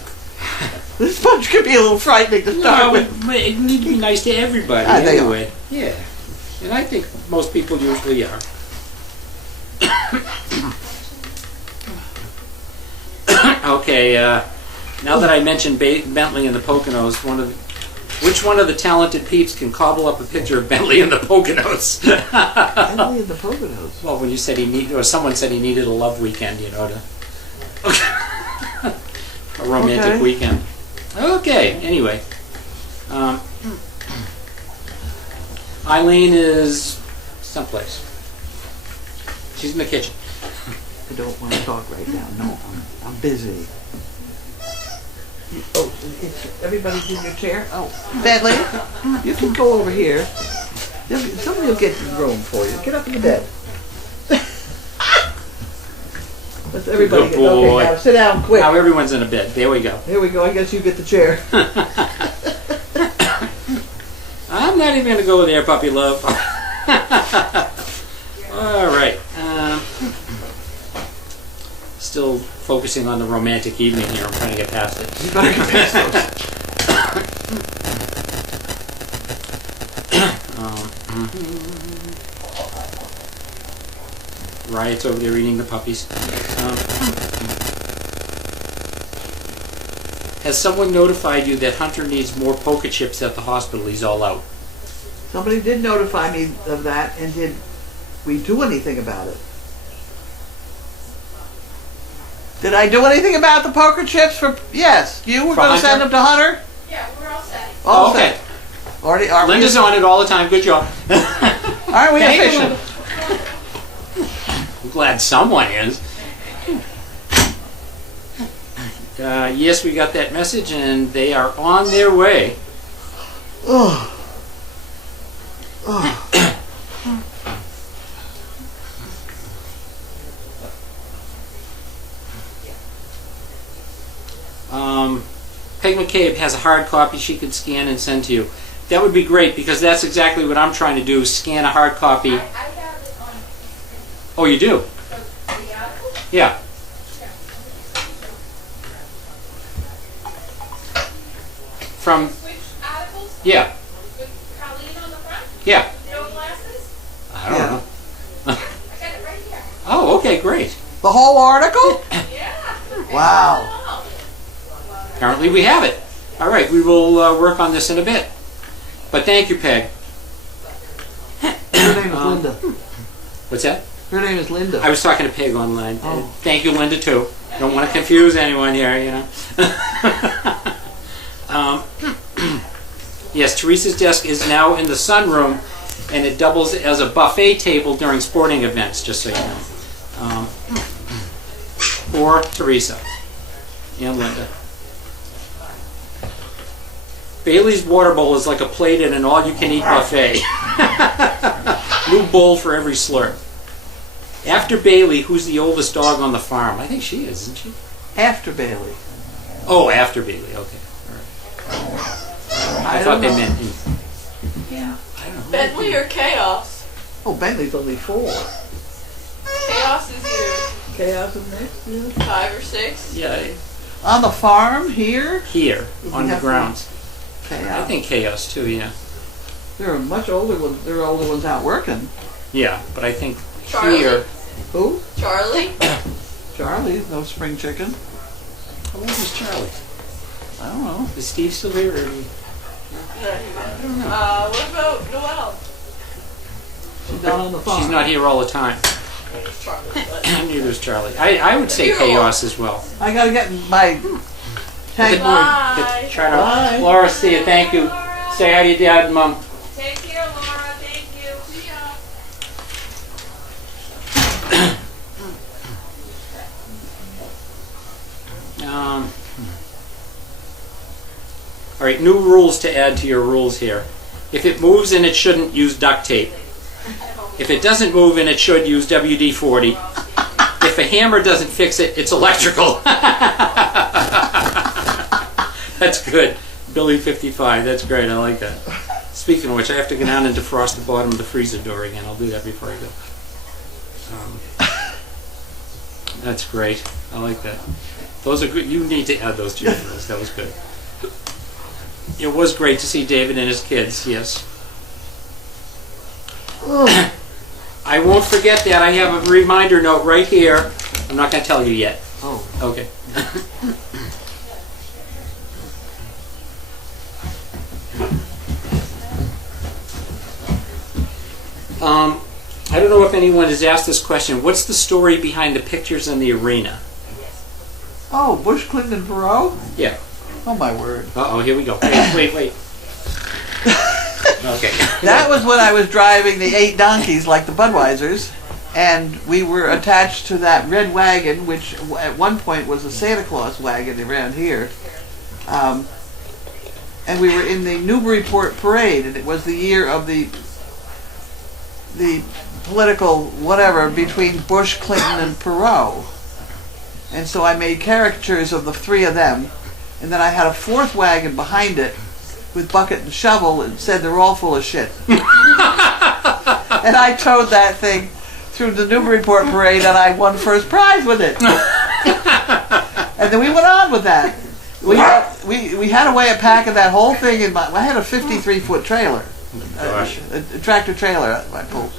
This bunch could be a little frightening to start with. It need to be nice to everybody They are. anyway. Yeah, and I think most people usually are. Okay, now that I mentioned Bentley and the Poconos, which one of the talented peeps can cobble up a picture of Bentley and the Poconos? Bentley and the Poconos. Well, when you said someone said he needed a love weekend, a romantic Okay. weekend. Okay, anyway. Eileen is someplace. She's in the kitchen. I don't want to talk right now. No, I'm busy. Oh, everybody's in your chair? Oh, Bentley, you can go over here. Somebody will get the room for you. Get up in the bed. Let's everybody Good get okay. boy. Now sit down quick. Now everyone's in a bed. There we go. Here we go. I guess you get the chair. I'm not even going to go there, puppy love. All right. Still focusing on the romantic evening here. I'm trying to get past it. You better get past those. Riot's over there eating the puppies. Has someone notified you that Hunter needs more poker chips at the hospital? He's all out. Somebody did notify me of that, and did we do anything about it? Did I do anything about the poker chips for? Yes, you were For going to send Hunter? them to Hunter. Yeah, we're all set. All Okay. set. Already, are Linda's we? on it all the time. Good job. Aren't we Thank you, efficient? I'm glad someone is. Yes, we got that message, and they are on their way. Oh. Oh. Peg McCabe has a hard copy she could scan and send to you. That would be great, because that's exactly what I'm trying to do, scan a hard copy. I have it on Oh, you do? the article. Yeah. From, Which articles? yeah, With Carlene on the front? yeah. No glasses? I don't know. I got it right here. Oh, okay, great. The whole article? Yeah. Wow. Oh. Apparently we have it. All right, we will work on this in a bit. But thank you, Peg. Her name is Linda. What's that? Her name is Linda. I was talking to Peg online. Oh. Thank you, Linda, too. Don't want to confuse anyone here, you know. Yes, Teresa's desk is now in the sunroom, and it doubles as a buffet table during sporting events, just so you know. Or Teresa and Linda. Bailey's water bowl is like a plate at an all-you-can-eat buffet. New bowl for every slurp. After Bailey, who's the oldest dog on the farm? I think she is, isn't she? After Bailey. Oh, after Bailey. Okay. All right. I thought they meant. Yeah. I don't know. Bentley or Chaos? Oh, Bailey's only 4. Chaos is either Chaos is next. Yeah. 5 or 6. Yeah, On the farm here? here on the have to- grounds. Chaos. I think Chaos too. Yeah. There are much older ones. There are older ones out working. Yeah, but I think Charlie? here. Who? Charlie? Charlie. No spring chicken. How old is Charlie? I don't know. Is Steve still here? Or What about Noelle? She's down on the farm. she's not here all the time. Charlie. But Neither is Charlie. I would say You're Chaos as well. I gotta get my tag board. Bye. Try to. Bye. Laura, see you. Thank you. Say hi to your dad and mom. Take care, Laura. Thank you. See ya. All right, new rules to add to your rules here. If it moves and it shouldn't, use duct tape. If it doesn't move and it should, use WD-40. If a hammer doesn't fix it, it's electrical. That's good. Billy 55, that's great, I like that. Speaking of which, I have to go down and defrost the bottom of the freezer door again. I'll do that before I go. That's great. I like that. Those are good. You need to add those to your rules. That was good. It was great to see David and his kids, yes. I won't forget that. I have a reminder note right here. I'm not going to tell you yet. Oh. Okay. I don't know if anyone has asked this question. What's the story behind the pictures in the arena? Oh, Bush, Clinton, and Perot? Yeah. Oh, my word. Uh-oh, here we go. Wait. Okay. That was when I was driving the 8 donkeys like the Budweisers, and we were attached to that red wagon, which at one point was a Santa Claus wagon around here. And we were in the Newburyport Parade, and it was the year of the political whatever between Bush, Clinton, and Perot. And so I made caricatures of the 3 of them, and then I had a 4th wagon behind it with bucket and shovel and said they're all full of shit. And I towed that thing through the Newburyport Parade, and I won first prize with it. And then we went on with that. We had a way of packing that whole thing in I had a 53-foot trailer, a tractor trailer I pulled,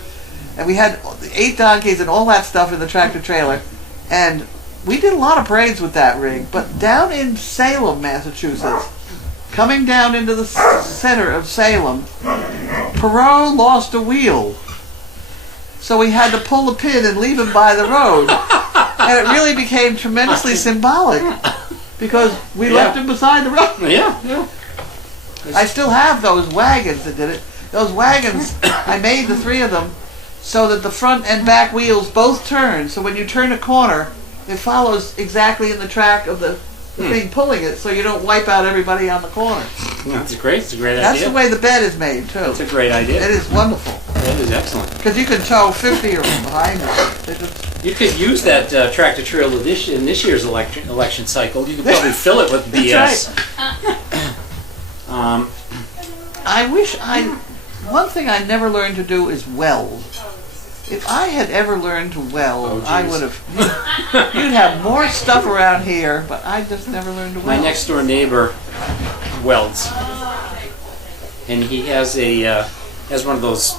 and we had 8 donkeys and all that stuff in the tractor trailer, and we did a lot of parades with that rig. But down in Salem, Massachusetts, coming down into the center of Salem, Perot lost a wheel. So we had to pull the pin and leave him by the road. And it really became tremendously symbolic because we left him beside the road. Yeah. I still have those wagons that did it. Those wagons, I made the 3 of them so that the front and back wheels both turn. So when you turn a corner, it follows exactly in the track of the thing pulling it, so you don't wipe out everybody on the corner. That's great. It's a great That's idea. the way the bed is made, too. That's a great idea. It is wonderful. That is excellent. Because you can tow 50 of them behind you. You could use that tractor trailer in this year's election cycle. You could probably fill it with BS. I wish one thing I never learned to do is weld. If I had ever learned to weld, I would have. You'd have more stuff around here, but I just never learned to weld. My next door neighbor welds, and he has one of those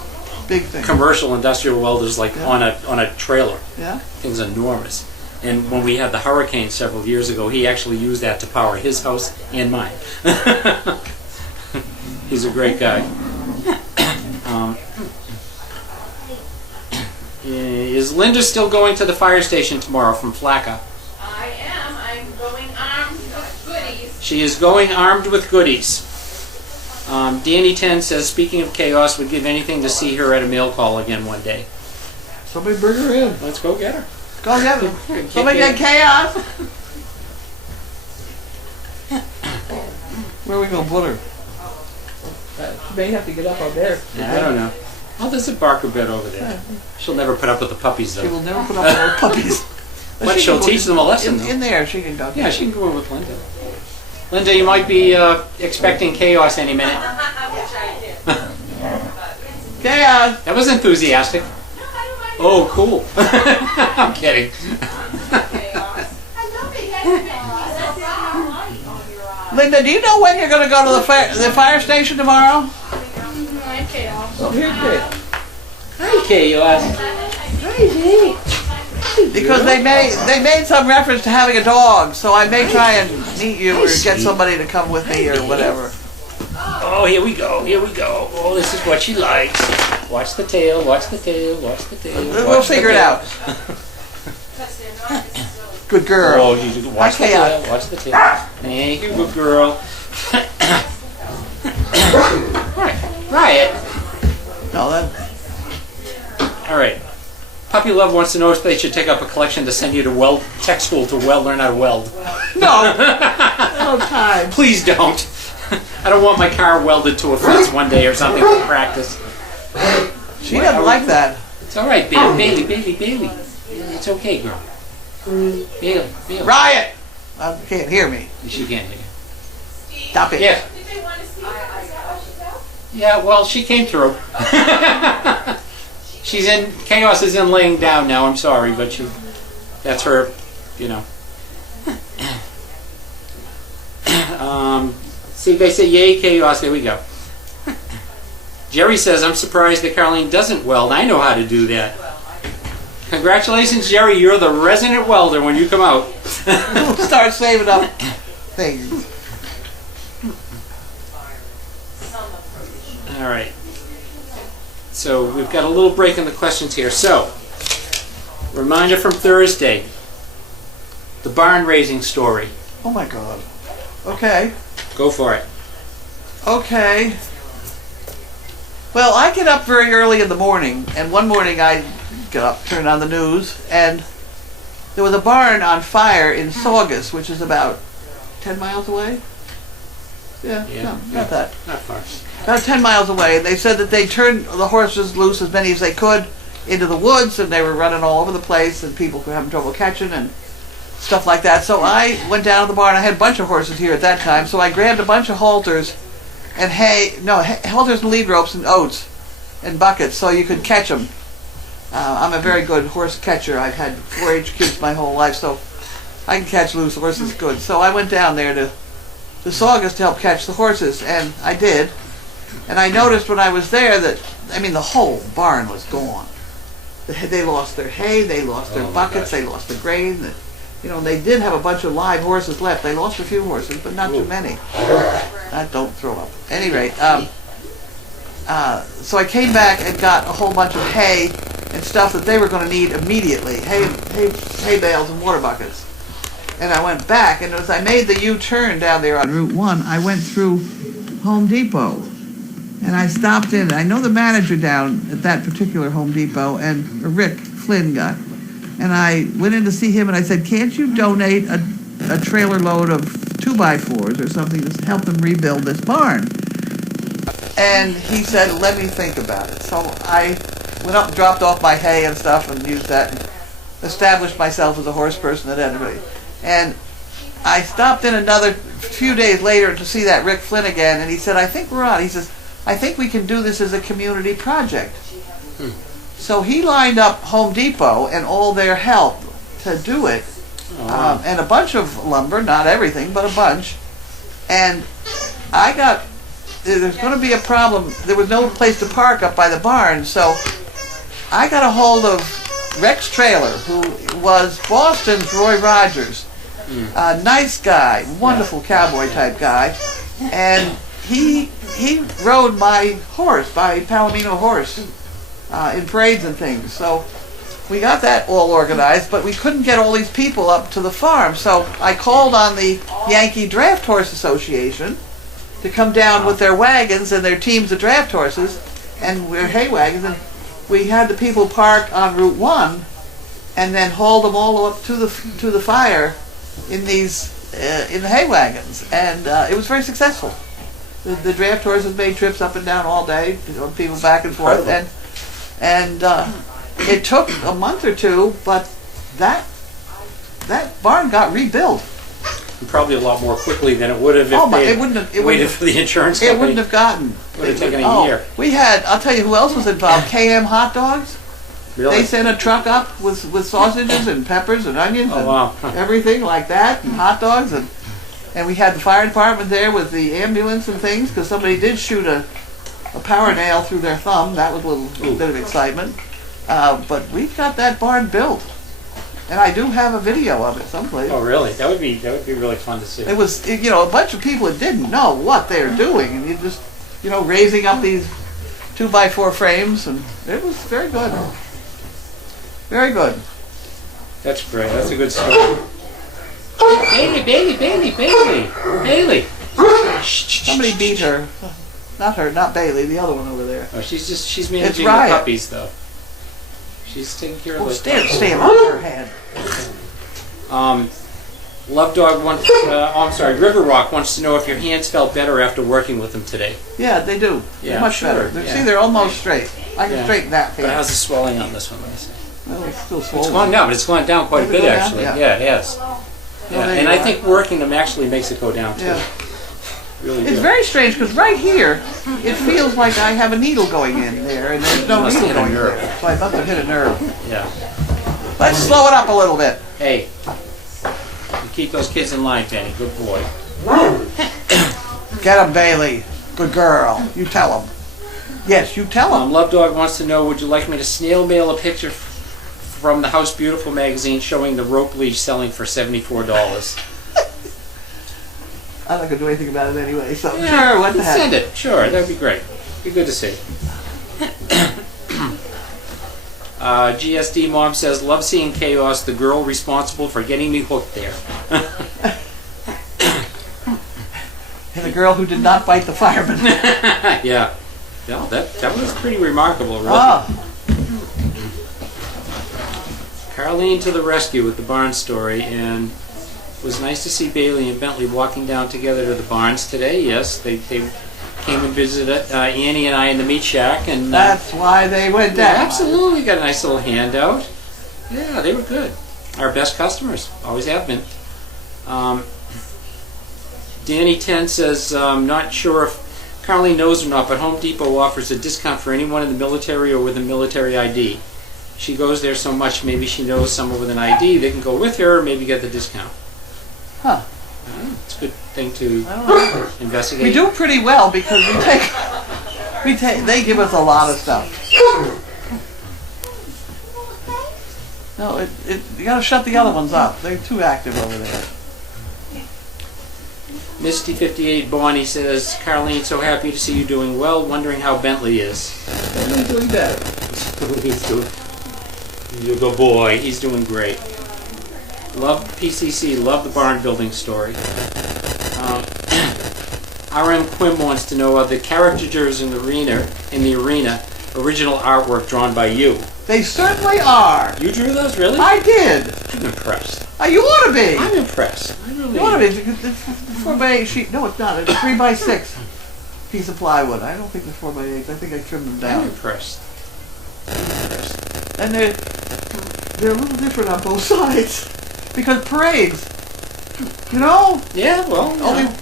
Big thing. commercial industrial welders like Yeah. on a trailer. Yeah. Thing's enormous. And when we had the hurricane several years ago, he actually used that to power his house and mine. He's a great guy. Is Linda still going to the fire station tomorrow from Flacca? I am. I'm going armed with goodies. She is going armed with goodies. Danny 10 says, speaking of chaos, would give anything to see her at a mail call again one day. Somebody bring her in. Let's go get her. Go get her. Somebody get chaos. Where are we gonna put her? She may have to get up out there. I don't know. Oh, there's a Barker bed over there. She'll never put up with the puppies, She though. will never put up with those puppies. But she'll teach them a lesson, though. In there, she can go. Yeah, she can go in with Linda. Linda, you might be expecting chaos any minute. Chaos. That was enthusiastic. Oh, cool. I'm kidding. Linda, do you know when you're gonna go to the fire station tomorrow? Oh, here's Kate. Hi, chaos. Because they made some reference to having a dog, so I may try and meet you or get somebody to come with me or whatever. Oh, here we go. Here we go. Oh, this is what she likes. Watch the tail. Watch the tail. Watch the tail. We'll figure it out. Good girl. Oh, you watch the Okay, tail. Watch the tail. Thank you, good girl. Riot. No, that. All right. Puppy Love wants to know if they should take up a collection to send you to tech school to learn how to weld. No. No time. Please don't. I don't want my car welded to a fence one day or something for practice. She doesn't like that. It's all right, Bailey. It's okay, girl. Bailey. Riot! I can't hear me. She can't hear you. Stop it. Yeah. Did they want to see her? Is that what she said? Yeah, well, she came through. She's in, chaos is in laying down now, I'm sorry, but that's her, you know. See, they say, yay, chaos, there we go. Jerry says, I'm surprised that Carlene doesn't weld. I know how to do that. Congratulations, Jerry, you're the resident welder when you come out. We'll start saving up things. All right. So we've got a little break in the questions here. So, reminder from Thursday, the barn raising story. Oh my God. Okay. Go for it. Okay. Well, I get up very early in the morning, and one morning I get up, turn on the news, and there was a barn on fire in Saugus, which is about 10 miles away. Yeah, no, not that. Not far. About 10 miles away. They said that they turned the horses loose, as many as they could, into the woods, and they were running all over the place, and people were having trouble catching and stuff like that. So I went down to the barn. I had a bunch of horses here at that time, so I grabbed a bunch of halters and halters and lead ropes and oats and buckets so you could catch them. I'm a very good horse catcher. I've had 4-H kids my whole life, so I can catch loose horses good. So I went down there to Saugus to help catch the horses, and I did. And I noticed when I was there that, I mean, the whole barn was gone. They lost their hay, they lost their buckets, they lost the grain. You know, they did have a bunch of live horses left. They lost a few horses, but not too many. Don't throw up. At any rate, so I came back and got a whole bunch of hay and stuff that they were going to need immediately. Hay bales and water buckets. And I went back, and as I made the U-turn down there on Route 1, I went through Home Depot. And I stopped in. I know the manager down at that particular Home Depot, and a Rick Flynn guy. And I went in to see him, and I said, can't you donate a trailer load of 2x4s or something to help them rebuild this barn? And he said, let me think about it. So I went up and dropped off my hay and stuff and used that and established myself as a horse person at anybody. And I stopped in another few days later to see that Rick Flynn again, and he said, I think we're on. He says, I think we can do this as a community project. So he lined up Home Depot and all their help to do it. And a bunch of lumber, not everything, but a bunch. And there's going to be a problem. There was no place to park up by the barn, so I got a hold of Rex Trailer, who was Boston's Roy Rogers. A nice guy, wonderful cowboy type guy, and he rode my horse, my Palomino horse, in parades and things. So we got that all organized, but we couldn't get all these people up to the farm. So I called on the Yankee Draft Horse Association to come down with their wagons and their teams of draft horses and their hay wagons, and we had the people park on Route 1 and then hauled them all up to the fire in these in the hay wagons, and it was very successful. The draft horses made trips up and down all day, people back and forth, and it took a month or two, but that barn got rebuilt. Probably a lot more quickly than it would have if they waited for the insurance company. It wouldn't have gotten. It would have taken a year. We had, I'll tell you who else was involved, KM Hot Dogs. Really? They sent a truck up with sausages and peppers and onions and everything like that, and hot dogs, and we had the fire department there with the ambulance and things, because somebody did shoot a power nail through their thumb. That was a little bit of excitement. But we got that barn built, and I do have a video of it someplace. Oh, really? That would be really fun to see. It was, a bunch of people that didn't know what they were doing, and you just, raising up these 2x4 frames, and it was very good. Very good. That's great. That's a good story. Bailey. Somebody beat her. Not her, not Bailey, the other one over there. Oh, she's managing the puppies, though. She's taking care of the stand on her head. Love Dog wants, River Rock wants to know if your hands felt better after working with them today. Yeah, they do. Yeah, they're much better. See, they're almost straight. I can straighten that hand. But how's the swelling on this one? Let me see. Well, it's still swollen. It's gone down, but it's gone down quite a bit, actually. Yeah, it has. Yeah. And I think working them actually makes it go down, too. Yeah. Really it's very strange, because right here, it feels like I have a needle going in there, and there's no needle going in there. So I must have hit a nerve. Yeah. Let's slow it up a little bit. Hey, you keep those kids in line, Penny. Good boy. Get him, Bailey. Good girl. You tell him. Yes, you tell him. Love Dog wants to know, would you like me to snail mail a picture from the House Beautiful magazine showing the rope leash selling for $74? I'm not going to do anything about it anyway, so sure, what the heck. Send it. Sure, that would be great. Be good to see. GSD Mom says, love seeing chaos, the girl responsible for getting me hooked there. And the girl who did not bite the fireman. Yeah. No, that was pretty remarkable, really. Oh. Carlene to the rescue with the barn story, and it was nice to see Bailey and Bentley walking down together to the barns today. Yes, they came and visited Annie and I in the meat shack, and that's why they went down. Absolutely, got a nice little handout. Yeah, they were good. Our best customers, always have been. Danny 10 says, not sure if Carlene knows or not, but Home Depot offers a discount for anyone in the military or with a military ID. She goes there so much, maybe she knows someone with an ID that can go with her, or maybe get the discount. Huh. It's a good thing to investigate. We do pretty well because they give us a lot of stuff. No, you got to shut the other ones up. They're too active over there. Misty 58 Bonnie says, Carlene, so happy to see you doing well. Wondering how Bentley is. Bentley's doing better. He's a good boy. He's doing great. Love PCC. Love the barn building story. RM Quim wants to know, are the caricatures in the arena original artwork drawn by you? They certainly are. You drew those, really? I did. I'm impressed. You ought to be. I'm impressed. I really You ought to be. It's a 4x8 sheet. No, it's not. It's a 3x6 piece of plywood. I don't think they're 4x8. I think I trimmed them down. I'm impressed. And they're a little different on both sides. Because parades, Yeah, well.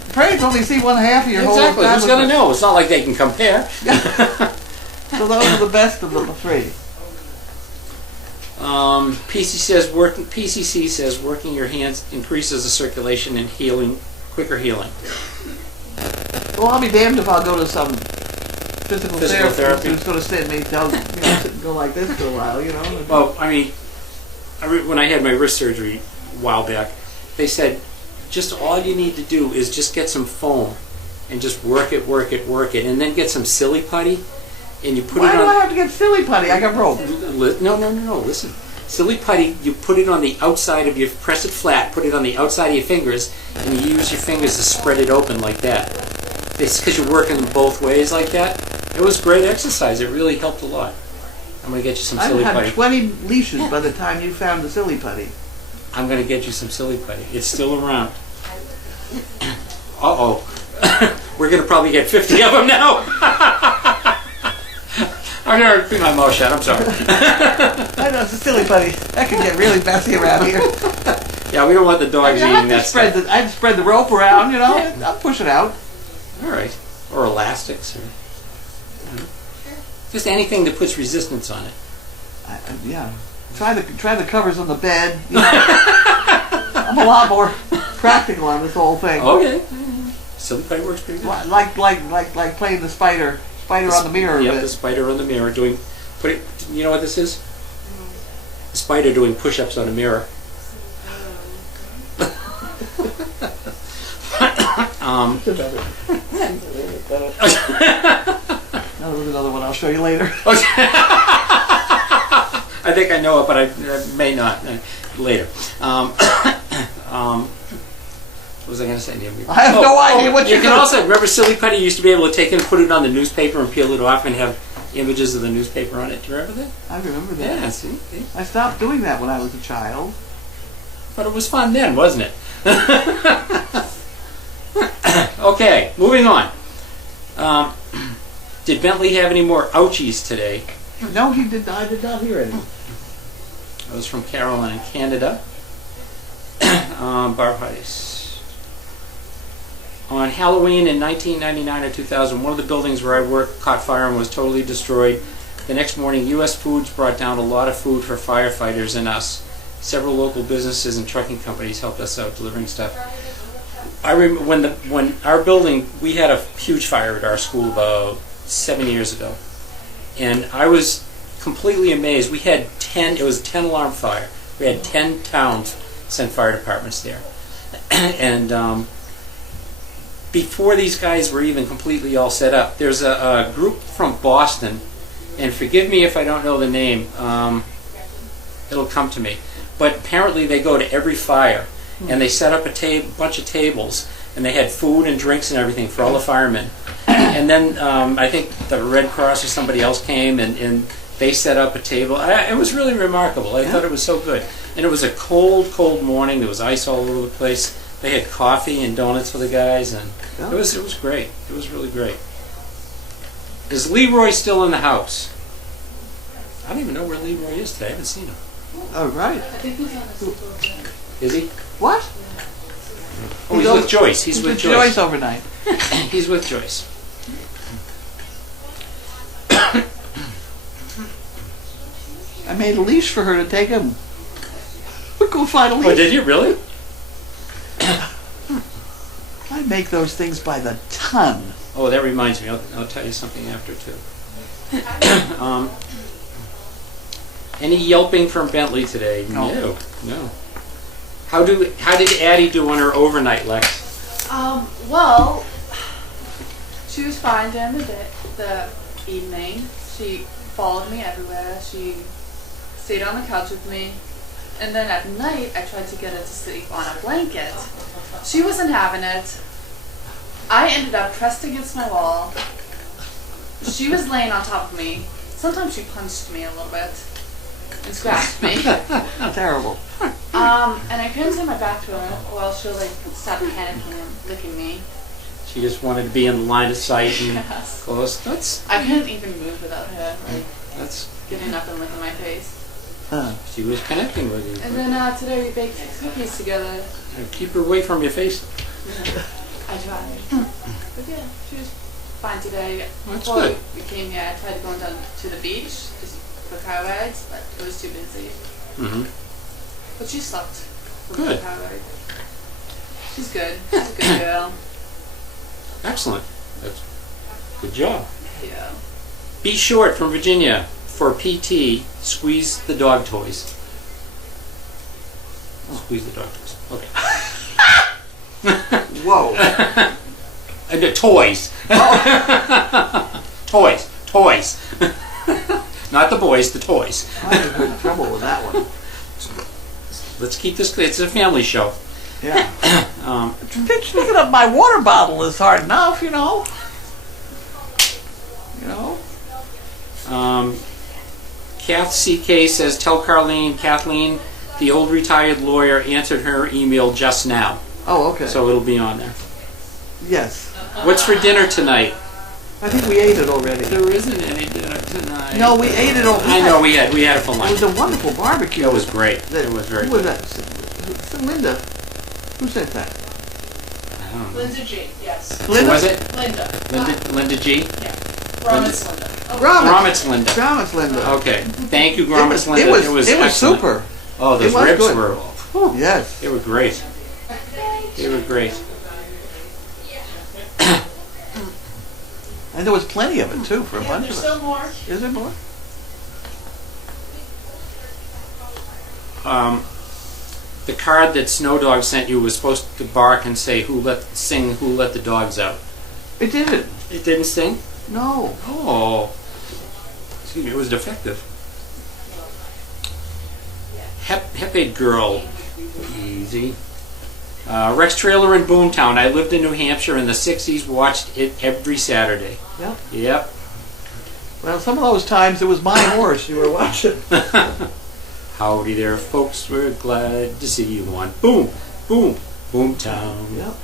Parades only see one half of your whole. Exactly. Who's going to know? It's not like they can compare. So those are the best of the three. PCC says working your hands increases the circulation and quicker healing. Well, I'll be damned if I'll go to some physical therapy. who's going to sit me down, sit and go like this for a while, Well, I mean, when I had my wrist surgery a while back, they said just all you need to do is just get some foam and just work it, and then get some silly putty, and you put Why it on. do I have to get silly putty? I got rope. No. Listen, silly putty. You put it on the outside of your. Press it flat. Put it on the outside of your fingers, and you use your fingers to spread it open like that. It's because you're working them both ways like that. It was great exercise. It really helped a lot. I'm gonna get you some silly I've putty. had 20 leashes by the time you found the silly putty. I'm gonna get you some silly putty. It's still around. Uh-oh. We're gonna probably get 50 of them now. I'm gonna keep my mouth shut. I'm sorry. I know, it's a silly putty. That can get really messy around here. Yeah, we don't want the dogs eating that stuff. I'd spread the rope around, I'll push it out. All right. Or elastics, or just anything that puts resistance on it. Yeah. Try the covers on the bed. I'm a lot more practical on this whole thing. Okay. Silly putty works pretty good. Like playing the spider on the mirror. Yep, the spider on the mirror doing. You know what this is? The spider doing push-ups on a mirror. There's another one I'll show you later. I think I know it, but I may not later. What was I going to say? I have no idea what you can also remember. Silly putty used to be able to take it and put it on the newspaper and peel it off and have images of the newspaper on it. Do you remember that? I remember that. Yeah. See. I stopped doing that when I was a child. But it was fun then, wasn't it? Okay, moving on. Did Bentley have any more ouchies today? No, he did. I did not hear any. That was from Caroline in Canada. Barb Heiss. On Halloween in 1999 or 2000, one of the buildings where I worked caught fire and was totally destroyed. The next morning, U.S. Foods brought down a lot of food for firefighters and us. Several local businesses and trucking companies helped us out delivering stuff. I remember when our building, we had a huge fire at our school about 7 years ago, and I was completely amazed. We had 10. It was a 10-alarm fire. We had 10 towns sent fire departments there, and before these guys were even completely all set up, there's a group from Boston, and forgive me if I don't know the name. It'll come to me. But apparently they go to every fire, and they set up a bunch of tables, and they had food and drinks and everything for all the firemen. And then I think the Red Cross or somebody else came, and they set up a table. It was really remarkable. I thought it was so good. And it was a cold, cold morning. There was ice all over the place. They had coffee and donuts for the guys, and it was great. It was really great. Is Leroy still in the house? I don't even know where Leroy is today. I haven't seen him. Oh, right. Is he? What? Oh, he's with Joyce. He's with Joyce overnight. He's with Joyce. I made a leash for her to take him. We'll go find a leash. Oh, did you really? I make those things by the ton. Oh, that reminds me. I'll tell you something after too. Any yelping from Bentley today? No. How did Addie do on her overnight, Lex? Well, she was fine during the evening. She followed me everywhere. She stayed on the couch with me. And then at night, I tried to get her to sleep on a blanket. She wasn't having it. I ended up pressed against my wall. She was laying on top of me. Sometimes she punched me a little bit and scratched me. Terrible. And I couldn't say my back to her, or else she'll stop panicking and licking me. She just wanted to be in the line of sight and Yes. close. I couldn't even move without her, That's. getting up and licking my face. She was connecting with you. And then today we baked cookies together. Keep her away from your face. I tried. But yeah, she was fine today. That's Before good. we came here, I tried going down to the beach just for car rides, but it was too busy. Mm-hmm. But she slept for Good. the car ride. She's good. She's a good girl. Excellent. That's good job. Yeah. Be Short from Virginia. For PT, squeeze the dog toys. Squeeze the dog toys. Okay. Whoa. The toys. Toys. Not the boys, the toys. I had good trouble with that one. Let's keep this. It's a family show. Yeah. Picking up my water bottle is hard enough, you know. Kath CK says, tell Kathleen, the old retired lawyer answered her email just now. Oh, okay. So it'll be on there. Yes. What's for dinner tonight? I think we ate it already. There isn't any dinner tonight. No, we ate it already. I know we had it for It lunch. was a wonderful barbecue. It was great. It was very Who was that? Linda. Who said that? I don't know. Linda G. Yes. Who Linda? was it? Linda. Linda G? Yeah. Gromit's Linda. Gromit's Linda. Gromit's Linda. Okay. Thank you, Gromit's Linda. It was excellent. super. Oh, those It was ribs good. were. Yes. They were great. They were great. And there was plenty of it too for a bunch of There's it. still more. Is there more? The card that Snow Dog sent you was supposed to bark and say who let the dogs out. It didn't. It didn't sing? No. Oh. Excuse me, it was defective. Hepid Girl. Easy. Rex Trailer in Boomtown. I lived in New Hampshire in the 60s, watched it every Saturday. Yep. Yep. Well, some of those times it was my horse you were watching. Howdy there, folks. We're glad to see you on Boom, Boom, Boomtown. Yep.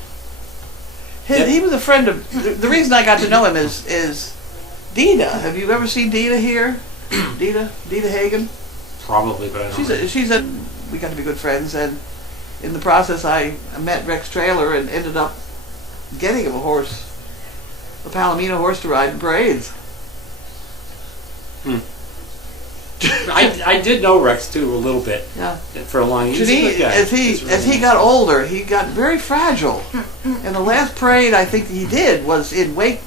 Yep. He was a friend of. The reason I got to know him is Dita. Have you ever seen Dita here? Dita Hagen. Probably, but I don't know. We got to be good friends, and in the process, I met Rex Trailer and ended up getting him a Palomino horse to ride in parades. I did know Rex too a little bit. Yeah. For a long time. As he got older, he got very fragile. And the last parade I think he did was in Wake.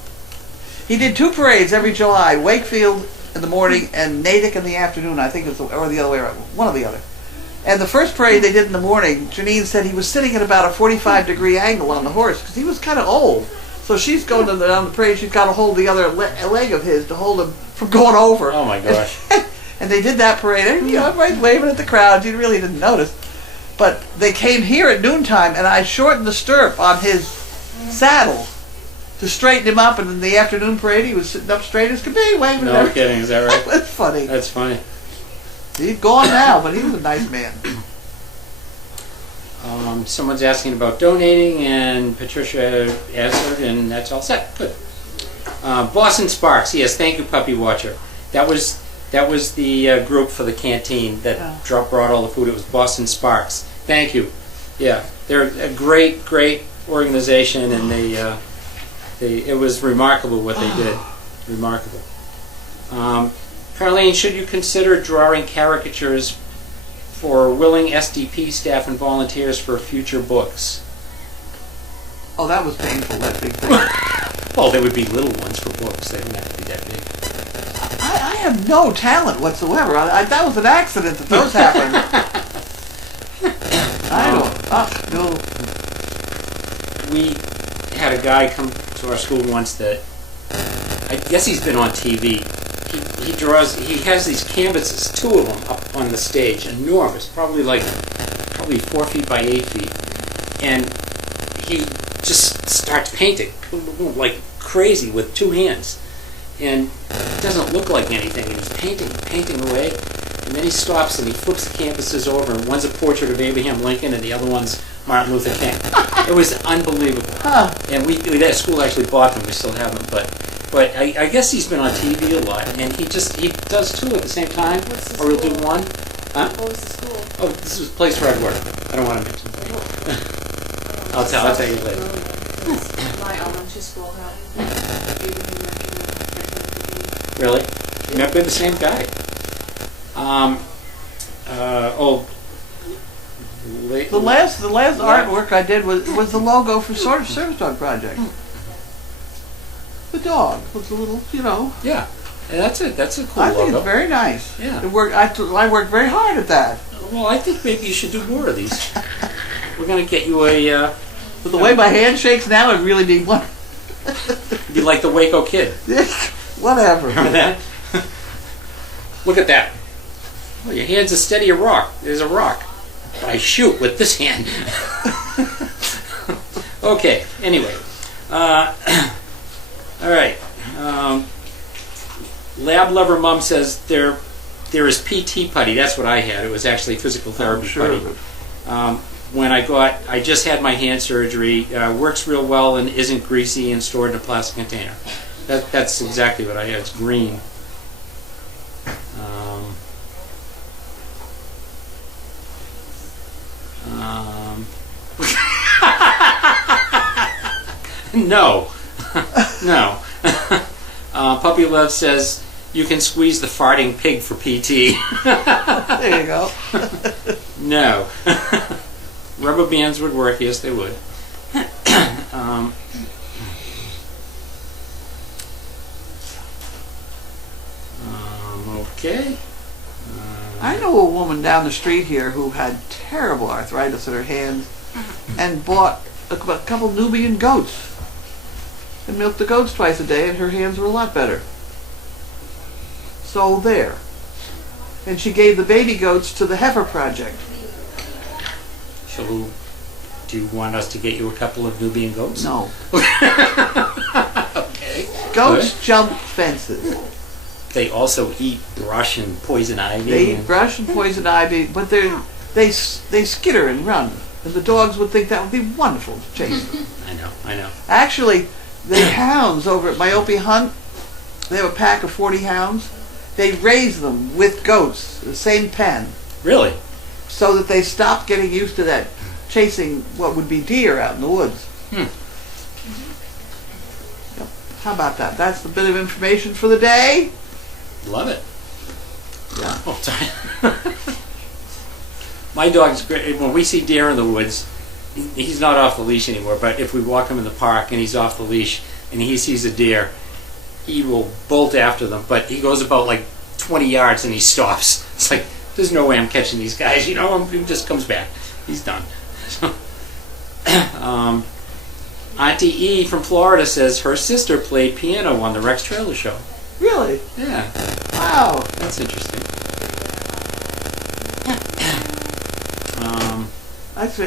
He did 2 parades every July: Wakefield in the morning and Natick in the afternoon. I think it was or the other way around, one or the other. And the first parade they did in the morning, Janine said he was sitting at about a 45-degree angle on the horse because he was kind of old. So she's going down the parade. She's got to hold the other leg of his to hold him from going over. Oh my gosh. And they did that parade, and everybody's waving at the crowd. You really didn't notice. But they came here at noontime, and I shortened the stirrup on his saddle to straighten him up. And in the afternoon parade, he was sitting up straight as could be, waving at No everybody. kidding, is that right? That's funny. That's funny. He's gone now, but he was a nice man. Someone's asking about donating, and Patricia answered, and that's all set. Good. Boston Sparks, yes, thank you, Puppy Watcher. That was the group for the canteen that brought all the food. It was Boston Sparks. Thank you. Yeah, they're a great organization, and it was remarkable what they did. Remarkable. Carlene, should you consider drawing caricatures for willing SDP staff and volunteers for future books? Oh, that was painful, that big thing. Well, they would be little ones for books. They don't have to be that big. I have no talent whatsoever. That was an accident that those happened. I don't. No. We had a guy come to our school once that I guess he's been on TV. He has these canvases, 2 of them up on the stage, enormous, probably 4 feet by 8 feet, and he just starts painting like crazy with 2 hands, and it doesn't look like anything. And he's painting away, and then he stops and he flips the canvases over, and one's a portrait of Abraham Lincoln, and the other one's Martin Luther King. It was unbelievable. And that school actually bought them. We still have them, but I guess he's been on TV a lot, and he does 2 at the same time, or he'll do one. Huh? What was the school? Oh, this is a place where I work. I don't want to mention it. I'll tell you later. My elementary school had Really? You might be the same guy. The last artwork I did was the logo for Service Dog Project. dog with a little, you know. Yeah, and that's it. That's a cool I think logo. it's very nice. Yeah. It worked. I worked very hard at that. Well, I think maybe you should do more of these. We're gonna get you a. But the way my hand shakes now, I really need one. Be like the Waco Kid. Whatever. Remember that? Look at that. Well, your hand's as steady as a rock. There's a rock. But I shoot with this hand. Okay. Anyway. All right. Lab Lover Mom says there is PT putty. That's what I had. It was actually physical therapy putty. When I just had my hand surgery. Works real well and isn't greasy and stored in a plastic container. That's exactly what I had. It's green. No. No. Puppy Love says you can squeeze the farting pig for PT. There you go. No. Rubber bands would work. Yes, they would. Okay. I know a woman down the street here who had terrible arthritis in her hands and bought a couple Nubian goats and milked the goats twice a day, and her hands were a lot better. So there. And she gave the baby goats to the Heifer Project. So, do you want us to get you a couple of Nubian goats? No. Okay. Goats Good. jump fences. They also eat brush and poison ivy. They eat brush and poison ivy, but they skitter and run. And the dogs would think that would be wonderful to chase them. I know. Actually, the hounds over at Myopia Hunt, they have a pack of 40 hounds. They raise them with goats, the same pen, Really? so that they stop getting used to that chasing what would be deer out in the woods. Yep. How about that? That's the bit of information for the day. Love it. Yeah. Oh, sorry. My dog's great. When we see deer in the woods, he's not off the leash anymore, but if we walk him in the park and he's off the leash and he sees a deer, he will bolt after them, but he goes about like 20 yards and he stops. It's like, there's no way I'm catching these guys, you know, he just comes back. He's done. Auntie E from Florida says her sister played piano on the Rex Trailer Show. Really? Yeah, Wow. that's interesting.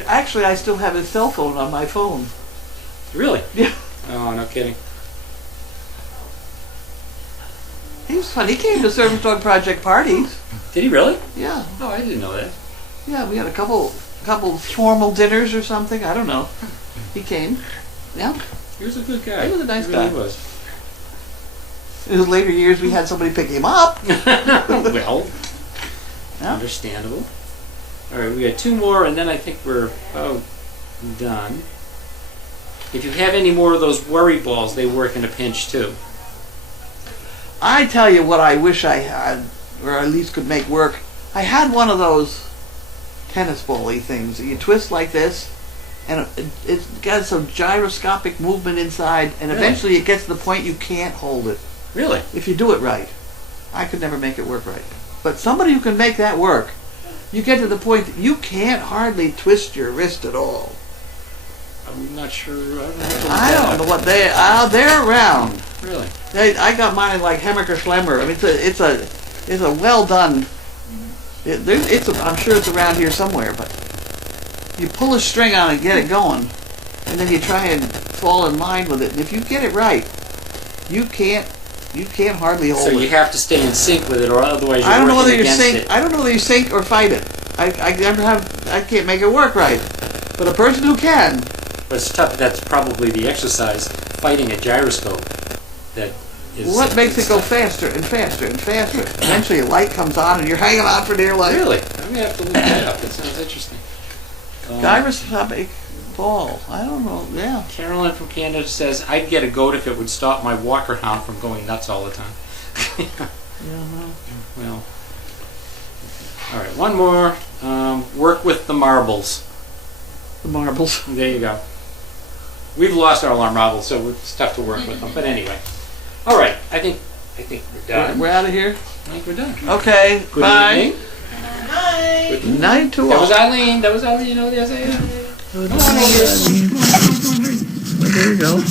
Actually, I still have his cell phone on my phone. Really? Yeah. Oh, no kidding. He was fun. He came to Service Dog Project parties. Did he really? Yeah. Oh, I didn't know that. Yeah, we had a couple formal dinners or something. I don't know. He came. Yeah. He was a good guy. He was a nice He guy. really was. In his later years, we had somebody pick him up. Well, Yeah. understandable. All right, we got two more, and then I think we're about done. If you have any more of those worry balls, they work in a pinch too. I tell you what I wish I had, or at least could make work. I had one of those tennis ball-y things that you twist like this, and it's got some gyroscopic movement inside, and Really? eventually it gets to the point you can't hold it. Really? If you do it right. I could never make it work right. But somebody who can make that work, you get to the point that you can't hardly twist your wrist at all. I'm not sure. I don't know what they're around. Really? I got mine like Hemmer or Schlemmer. I mean, it's a well done. I'm sure it's around here somewhere, but you pull a string on it and get it going, and then you try and fall in line with it. And if you get it right, you can't hardly hold So it. you have to stay in sync with it, or otherwise you're I don't know whether working you against sink. it. I don't know whether you sink or fight it. I can't make it work right. But a person who can. But it's tough. That's probably the exercise, fighting a gyroscope. That is. What makes it go faster and faster and faster? Eventually, a light comes on, and you're hanging on for dear life. Really? I'm gonna have to look that up. That sounds interesting. Gyroscopic ball. I don't know. Yeah. Carolyn from Canada says, I'd get a goat if it would stop my walker hound from going nuts all the time. Well, all right, one more. Work with the marbles. The marbles. There you go. We've lost all our marbles, so it's tough to work with them. But anyway, All right, I think we're done. We're out of here. I think we're done. Okay. Good Bye. evening. Good night to That all. was Eileen. That was Eileen. Oh, yes, I am. There you go.